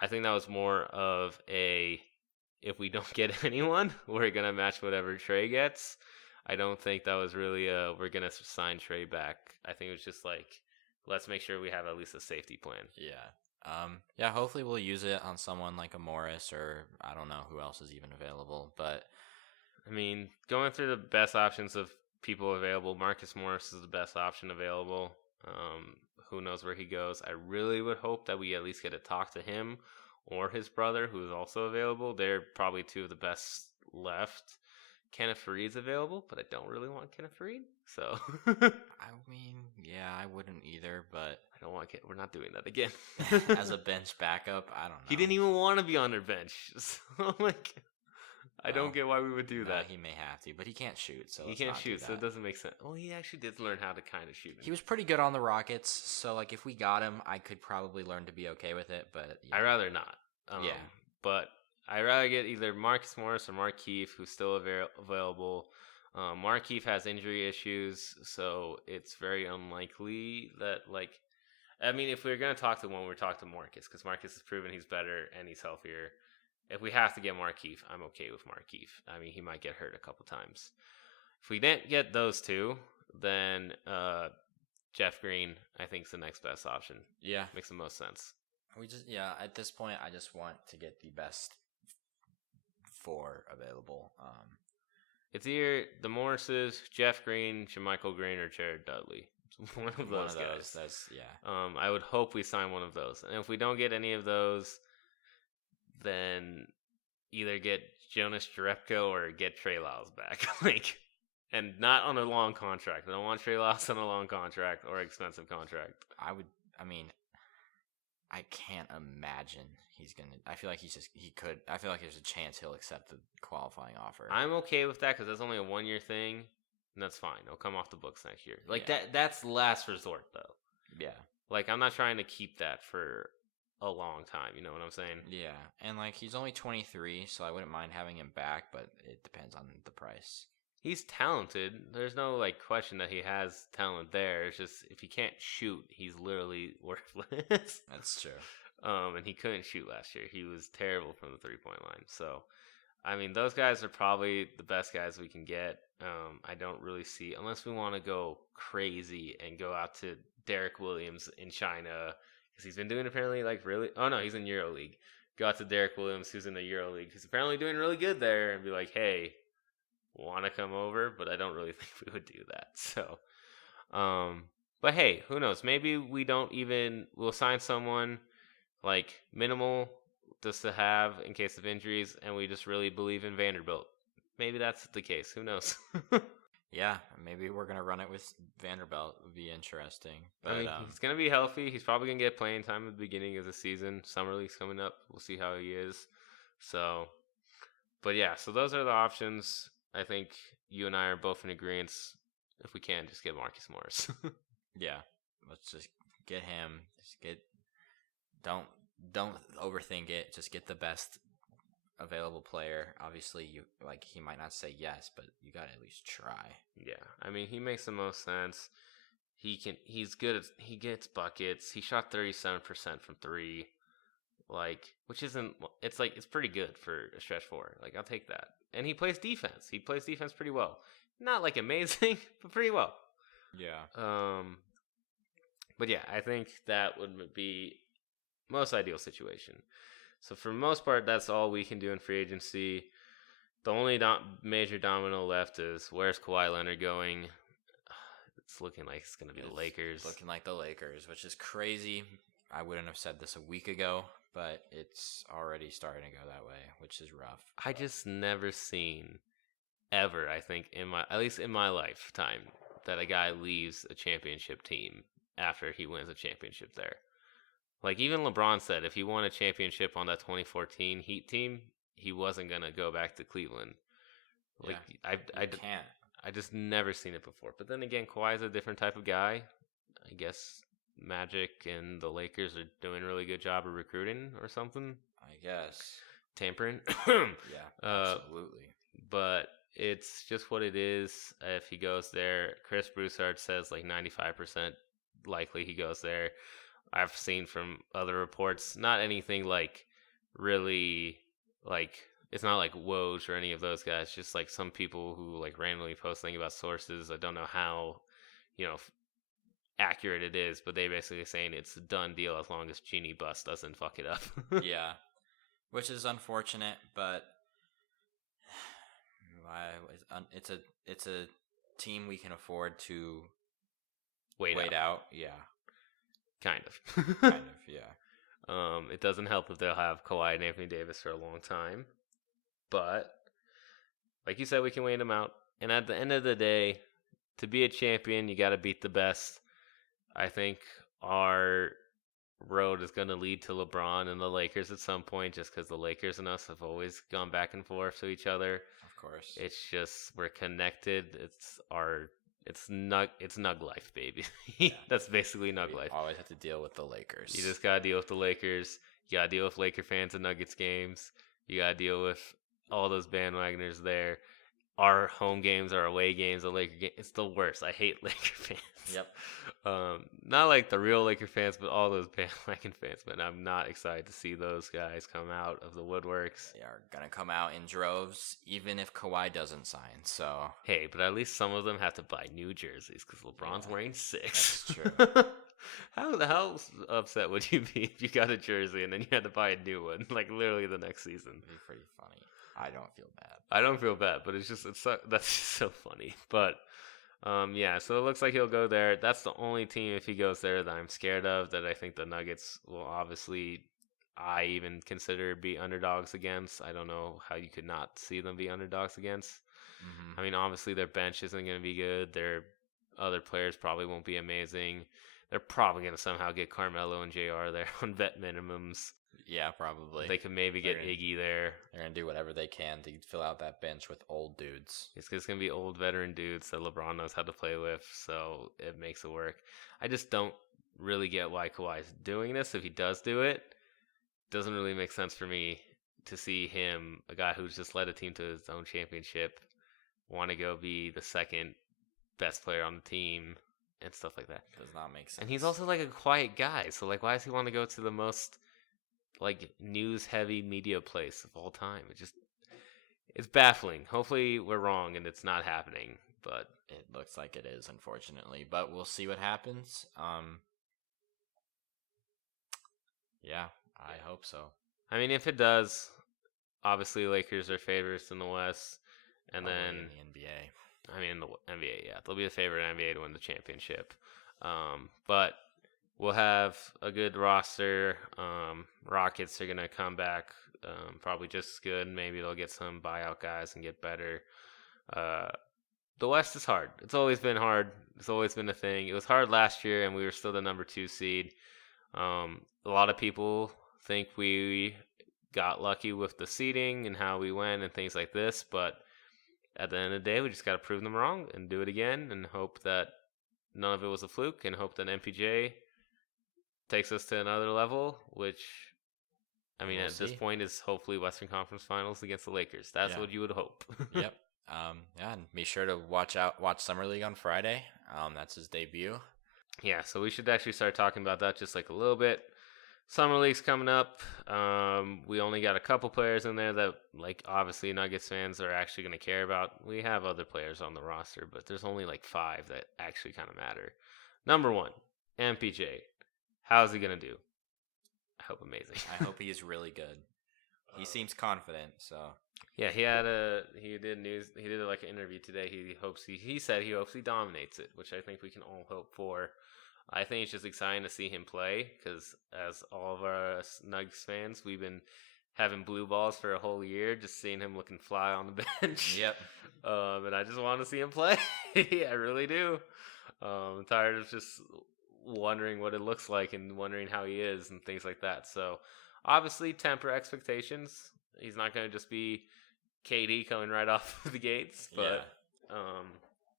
I think that was more of if we don't get anyone, we're going to match whatever Trey gets. I don't think that was really we're going to sign Trey back. I think it was just like, let's make sure we have at least a safety plan. Yeah. Yeah, hopefully we'll use it on someone like a Morris, or I don't know who else is even available. But I mean, going through the best options of people available, Marcus Morris is the best option available. Who knows where he goes? I really would hope that we at least get to talk to him or his brother, who is also available. They're probably two of the best left. Kenneth Faried's available, but I don't really want Kenneth Faried. So I mean, yeah, I wouldn't either, but I don't want. We're not doing that again. As a bench backup, I don't know. He didn't even want to be on their bench. So like, I don't get why we would do that. He may have to, but he can't shoot, so he can't shoot, so it doesn't make sense. Well, he actually did learn how to kind of shoot. He was pretty good on the Rockets, so like if we got him, I could probably learn to be okay with it. But I'd rather not. But I'd rather get either Marcus Morris or Markieff, who's still available. Markieff has injury issues, so it's very unlikely that if we're gonna talk to one, we're talking to Marcus because Marcus has proven he's better and he's healthier. If we have to get Markieff, I'm okay with Markieff. I mean, he might get hurt a couple times. If we didn't get those two, then Jeff Green, I think, is the next best option. Yeah, makes the most sense. At this point, I just want to get the best four available. It's either the Morrises, Jeff Green, Jermichael Green, or Jared Dudley. One of those guys. I would hope we sign one of those. And if we don't get any of those, then either get Jonas Jerebko or get Trey Lyles back. And not on a long contract. I don't want Trey Lyles on a long contract or expensive contract. I can't imagine he's gonna. I feel like he could. I feel like there's a chance he'll accept the qualifying offer. I'm okay with that because that's only a 1-year thing, and that's fine. It'll come off the books next year. That's last resort though. Yeah. I'm not trying to keep that for a long time. You know what I'm saying? Yeah, and he's only 23, so I wouldn't mind having him back, but it depends on the price. He's talented. There's no question that he has talent there. It's just if he can't shoot, he's literally worthless. That's true. And he couldn't shoot last year. He was terrible from the 3-point line. So, I mean, those guys are probably the best guys we can get. I don't really see, unless we want to go crazy and go out to Derek Williams in China, because he's been doing apparently really. Oh no, he's in EuroLeague. Go out to Derek Williams, who's in the EuroLeague, who's apparently doing really good there, and be like, hey, want to come over? But I don't really think we would do that. So, but hey, who knows? Maybe we'll sign someone minimal just to have in case of injuries, and we just really believe in Vanderbilt. Maybe that's the case. Who knows? Yeah, maybe we're gonna run it with Vanderbilt. It would be interesting. But he's gonna be healthy. He's probably gonna get playing time at the beginning of the season. Summer league's coming up. We'll see how he is. So, but yeah, so those are the options. I think you and I are both in agreement. If we can, just get Marcus Morris. Yeah, let's just get him. Don't overthink it. Just get the best available player. Obviously, he might not say yes, but you gotta at least try. Yeah, I mean, he makes the most sense. He's good. He gets buckets. He shot 37% from 3, which isn't. It's pretty good for a stretch 4. I'll take that. And he plays defense. He plays defense pretty well. Not amazing, but pretty well. Yeah. But yeah, I think that would be most ideal situation. So for the most part, that's all we can do in free agency. The only major domino left is where's Kawhi Leonard going? It's looking like it's going to be the Lakers. Looking like the Lakers, which is crazy. I wouldn't have said this a week ago, but it's already starting to go that way, which is rough. I just never seen ever, I think, at least in my lifetime, that a guy leaves a championship team after he wins a championship there. Even LeBron said if he won a championship on that 2014 Heat team, he wasn't going to go back to Cleveland. I just never seen it before. But then again, Kawhi's a different type of guy. I guess Magic and the Lakers are doing a really good job of recruiting or something. I guess. Tampering. Yeah, absolutely. But it's just what it is. If he goes there, Chris Broussard says 95% likely he goes there. I've seen from other reports, not anything really it's not Woj or any of those guys, just some people who randomly post things about sources. I don't know how, accurate it is, but they basically saying it's a done deal as long as Genie Bus doesn't fuck it up. Yeah, which is unfortunate, but it's a team we can afford to wait out. Yeah. Kind of. Kind of, yeah. It doesn't help if they'll have Kawhi and Anthony Davis for a long time. But, like you said, we can wait them out. And at the end of the day, to be a champion, you got to beat the best. I think our road is going to lead to LeBron and the Lakers at some point, just because the Lakers and us have always gone back and forth to each other. Of course. It's just we're connected. It's Nugg life, baby. That's basically Nugg life. Always have to deal with the Lakers. You just gotta deal with the Lakers. You gotta deal with Laker fans and Nuggets games. You gotta deal with all those bandwagoners there. Our home games, our away games, the Laker game. It's the worst. I hate Laker fans. Yep. Not like the real Laker fans, but all those bandwagon fans. But I'm not excited to see those guys come out of the woodworks. They are gonna come out in droves, even if Kawhi doesn't sign. So hey, but at least some of them have to buy new jerseys because LeBron's wearing 6. That's true. How upset would you be if you got a jersey and then you had to buy a new one, like literally the next season? It'd be pretty funny. I don't feel bad. I don't feel bad, but that's just so funny. But yeah, so it looks like he'll go there. That's the only team if he goes there that I'm scared of. That I think the Nuggets will obviously, I even consider be underdogs against. I don't know how you could not see them be underdogs against. Mm-hmm. I mean, obviously their bench isn't going to be good. Their other players probably won't be amazing. They're probably going to somehow get Carmelo and JR there on vet minimums. Yeah, probably. They could maybe get Iggy there. They're going to do whatever they can to fill out that bench with old dudes. It's going to be old veteran dudes that LeBron knows how to play with, so it makes it work. I just don't really get why Kawhi's doing this. If he does do it, doesn't really make sense for me to see him, a guy who's just led a team to his own championship, want to go be the second best player on the team and stuff like that. Does not make sense. And he's also like a quiet guy, so like why does he want to go to the most like news heavy media place of all time? It's baffling. Hopefully we're wrong and it's not happening, but it looks like it is, unfortunately. But we'll see what happens. Yeah, I hope so. I mean, if it does, obviously Lakers are favorites in the West, and then in the NBA. I mean, in the NBA, yeah, they'll be the favorite in the NBA to win the championship. But we'll have a good roster. Rockets are going to come back probably just as good. Maybe they'll get some buyout guys and get better. The West is hard. It's always been hard. It's always been a thing. It was hard last year, and we were still the number 2 seed. A lot of people think we got lucky with the seeding and how we went and things like this, but at the end of the day, we just got to prove them wrong and do it again and hope that none of it was a fluke and hope that MPJ takes us to another level, which, I mean, at this point is hopefully Western Conference Finals against the Lakers. That's what you would hope. Yep. Yeah, and be sure to watch Summer League on Friday. That's his debut. Yeah, so we should actually start talking about that just like a little bit. Summer League's coming up. We only got a couple players in there that, like, obviously Nuggets fans are actually going to care about. We have other players on the roster, but there's only like 5 that actually kind of matter. Number 1, MPJ. How's he going to do? I hope amazing. I hope he's really good. He seems confident, so. Yeah, he did like an interview today. He said he hopes he dominates it, which I think we can all hope for. I think it's just exciting to see him play because, as all of our Nuggets fans, we've been having blue balls for a whole year, just seeing him looking fly on the bench. Yep. And I just want to see him play. I really do. I'm tired of just wondering what it looks like and wondering how he is and things like that. So, obviously, temper expectations. He's not going to just be KD coming right off the gates, but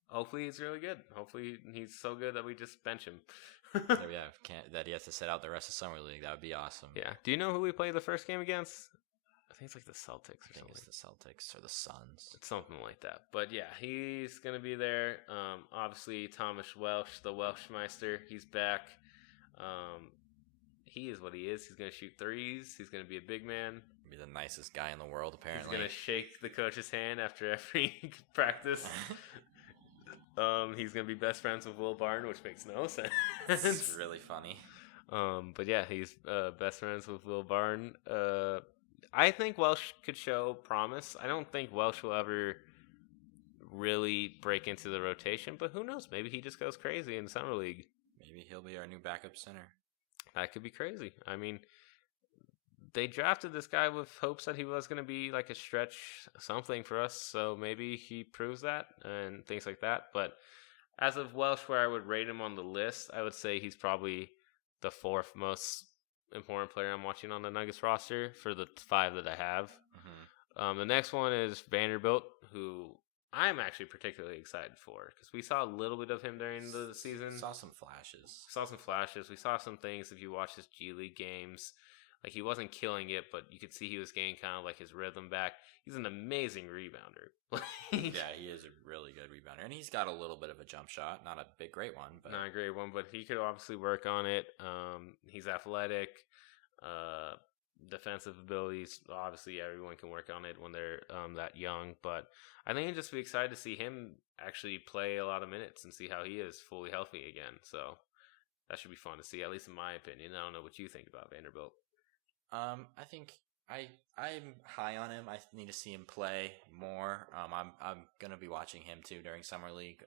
hopefully he's really good. Hopefully he's so good that we just bench him. That he has to sit out the rest of Summer League. That would be awesome. Yeah. Do you know who we played the first game against? I think it's like the Celtics or something. It's the Celtics or the Suns. It's something like that. But yeah, he's going to be there. Obviously, Thomas Welsh, the Welshmeister, he's back. He is what he is. He's going to shoot threes. He's going to be a big man. Be the nicest guy in the world, apparently. He's going to shake the coach's hand after every practice. He's going to be best friends with Will Barton, which makes no sense. It's really funny. But yeah, he's best friends with Will Barton. I think Welsh could show promise. I don't think Welsh will ever really break into the rotation, but who knows? Maybe he just goes crazy in Summer League. Maybe he'll be our new backup center. That could be crazy. I mean, they drafted this guy with hopes that he was going to be like a stretch something for us, so maybe he proves that and things like that. But as of Welsh, where I would rate him on the list, I would say he's probably the 4th most important player I'm watching on the Nuggets roster for the 5 that I have. Mm-hmm. The next one is Vanderbilt, who I'm actually particularly excited for because we saw a little bit of him during the season. Saw some flashes. We saw some things if you watch his G League games. Like, he wasn't killing it, but you could see he was getting kind of like his rhythm back. He's an amazing rebounder. Yeah, he is a really good rebounder. And he's got a little bit of a jump shot. Not a big, great one. But Not a great one, but he could obviously work on it. He's athletic. Defensive abilities, obviously everyone can work on it when they're that young. But I think I'd just be excited to see him actually play a lot of minutes and see how he is fully healthy again. So that should be fun to see, at least in my opinion. I don't know what you think about Vanderbilt. I think I'm high on him. I need to see him play more. I'm gonna be watching him too during summer league.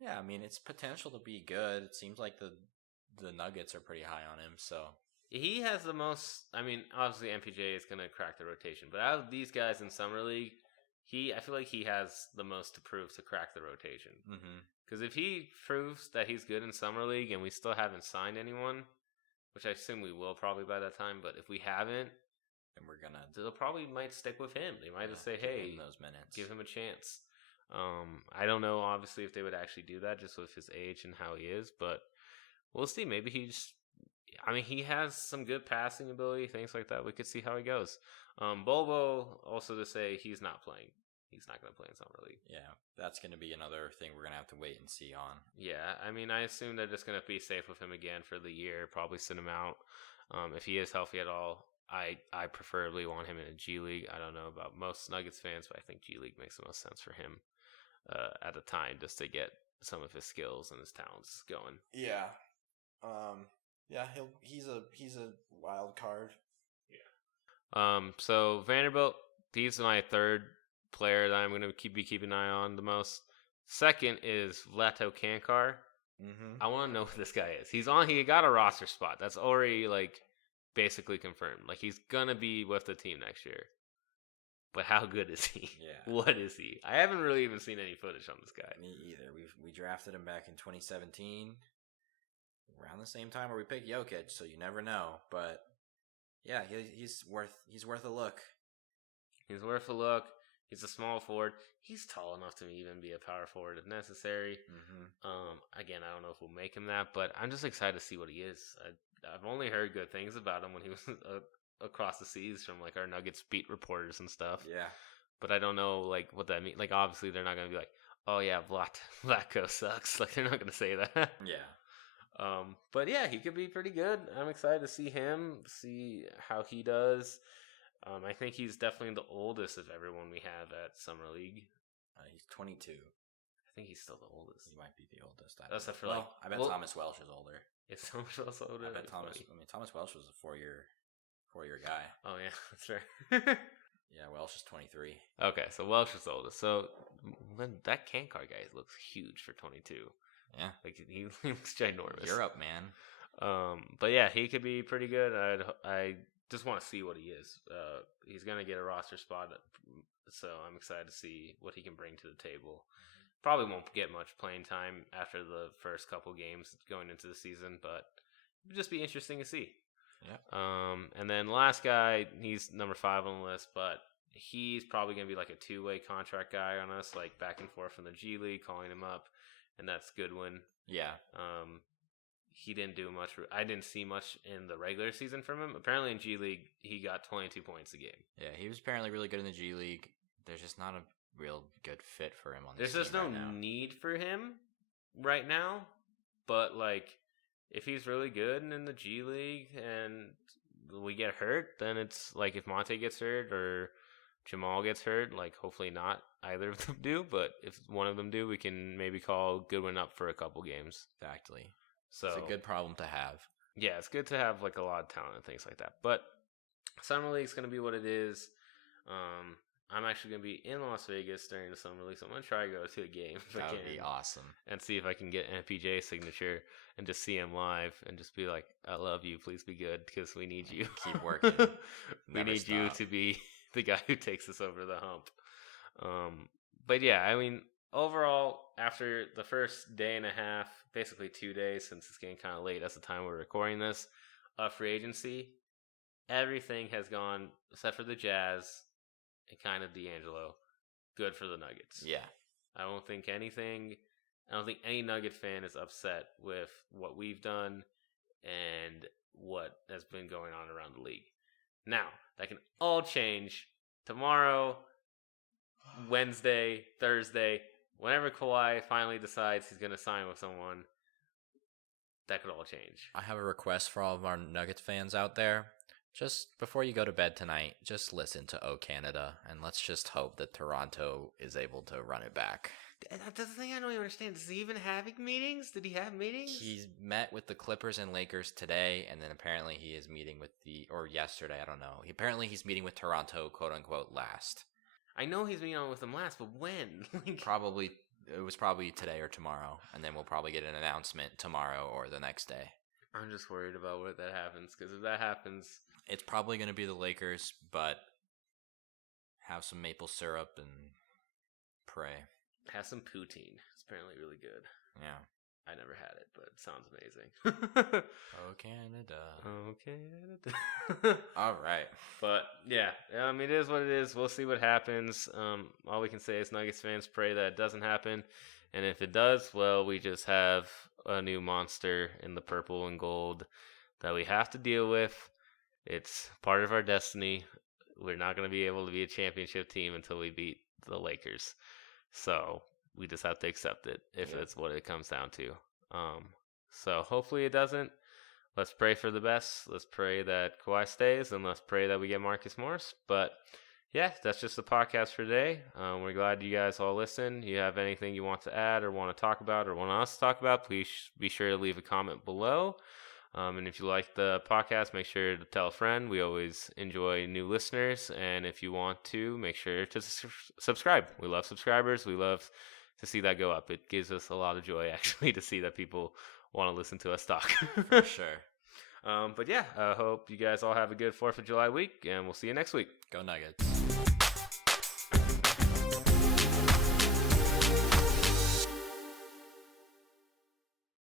Yeah, I mean it's potential to be good. It seems like the Nuggets are pretty high on him. So He has the most. I mean, obviously MPJ is gonna crack the rotation, but out of these guys in summer league, I feel like he has the most to prove to crack the rotation. Because if he proves that he's good in summer league and we still haven't signed anyone, which I assume we will probably by that time, but if we haven't, then we're gonna. they'll probably might stick with him. They might just say, "Hey, give him those minutes. give him a chance." I don't know, obviously, if they would actually do that just with his age and how he is, but we'll see. Maybe he has some good passing ability, things like that. We could see how he goes. Bobo, also to say he's not playing. He's not going to play in summer league. Yeah, that's going to be another thing we're going to have to wait and see on. Yeah, I mean, I assume they're just going to be safe with him again for the year, probably send him out. If he is healthy at all, I preferably want him in a G League. I don't know about most Nuggets fans, but I think G League makes the most sense for him at the time, just to get some of his skills and his talents going. Yeah. Yeah, he's a wild card. Yeah. So Vanderbilt, he's my third player that I'm going to be keeping an eye on the most. Second is Vlato Kankar. Mm-hmm. I want to know who this guy is. He got a roster spot. That's already like basically confirmed. Like, he's going to be with the team next year. But how good is he? Yeah. What is he? I haven't really even seen any footage on this guy. Me either. We drafted him back in 2017, around the same time where we picked Jokic, so you never know. But yeah, he's worth a look. He's worth a look. He's a small forward. He's tall enough to even be a power forward if necessary. Mm-hmm. Again, I don't know if we'll make him that, but I'm just excited to see what he is. I've only heard good things about him when he was across the seas from like our Nuggets beat reporters and stuff. Yeah. But I don't know like what that means. Like, obviously they're not going to be like, oh yeah, Vlatko sucks. Like, they're not going to say that. Yeah. But yeah, he could be pretty good. I'm excited to see him, see how he does. I think he's definitely the oldest of everyone we have at Summer League. He's 22. I think he's still the oldest. He might be the oldest. I bet Thomas Welsh is older. Is Thomas Welsh older? Thomas Welsh was a four-year guy. Oh yeah, that's right. Yeah, Welsh is 23. Okay, so Welsh is the oldest. So that Kankar guy looks huge for 22. Yeah, like he looks ginormous. Europe, man. But yeah, he could be pretty good. I just want to see what he is. He's gonna get a roster spot, so I'm excited to see what he can bring to the table. Probably won't get much playing time after the first couple games going into the season, but it'll just be interesting to see. Yeah. And then last guy, he's number 5 on the list, but he's probably gonna be like a 2-way contract guy on us, like back and forth from the G League, calling him up, and that's Goodwin. Yeah. He didn't do much. I didn't see much in the regular season from him. Apparently in G League, he got 22 points a game. Yeah, he was apparently really good in the G League. There's just not a real good fit for him on this team. There's just no right need for him right now. But, like, if he's really good in the G League and we get hurt, then it's like if Monte gets hurt or Jamal gets hurt, like hopefully not either of them do. But if one of them do, we can maybe call Goodwin up for a couple games. Exactly. So it's a good problem to have. Yeah, it's good to have like a lot of talent and things like that. But Summer League's going to be what it is. I'm actually going to be in Las Vegas during the Summer League, so I'm going to try to go to a game if I can. That would be awesome. And see if I can get MPJ's signature and just see him live and just be like, I love you, please be good because we need you. Keep working. We need you to be the guy who takes us over the hump. But yeah, I mean, overall, after the first day and a half, basically 2 days, since it's getting kind of late, that's the time we're recording this, of free agency, everything has gone, except for the Jazz and kind of D'Angelo, good for the Nuggets. Yeah. I don't think any Nugget fan is upset with what we've done and what has been going on around the league. Now, that can all change tomorrow, Wednesday, Thursday, whenever Kawhi finally decides he's going to sign with someone. That could all change. I have a request for all of our Nuggets fans out there. Just before you go to bed tonight, just listen to O Canada, and let's just hope that Toronto is able to run it back. That's the thing I don't even understand. Is he even having meetings? Did he have meetings? He's met with the Clippers and Lakers today, and then apparently he is meeting with or yesterday, I don't know. Apparently he's meeting with Toronto, quote-unquote, last. I know he's meeting with them last, but when? It was probably today or tomorrow, and then we'll probably get an announcement tomorrow or the next day. I'm just worried about what that happens, because if that happens... It's probably going to be the Lakers, but have some maple syrup and pray. Have some poutine. It's apparently really good. Yeah. I never had it, but it sounds amazing. Oh, Canada. Oh, Canada. All right. But, yeah, it is what it is. We'll see what happens. All we can say is Nuggets fans pray that it doesn't happen. And if it does, well, we just have a new monster in the purple and gold that we have to deal with. It's part of our destiny. We're not going to be able to be a championship team until we beat the Lakers. So we just have to accept it if that's what it comes down to. So hopefully it doesn't. Let's pray for the best. Let's pray that Kawhi stays, and let's pray that we get Marcus Morris. But yeah, that's just the podcast for today. We're glad you guys all listen. You have anything you want to add or want to talk about or want us to talk about, please be sure to leave a comment below. And if you like the podcast, make sure to tell a friend. We always enjoy new listeners. And if you want to, make sure to subscribe. We love subscribers. We love to see that go up. It gives us a lot of joy, actually, to see that people want to listen to us talk. For sure. But yeah, I hope you guys all have a good 4th of July week, and we'll see you next week. Go Nuggets.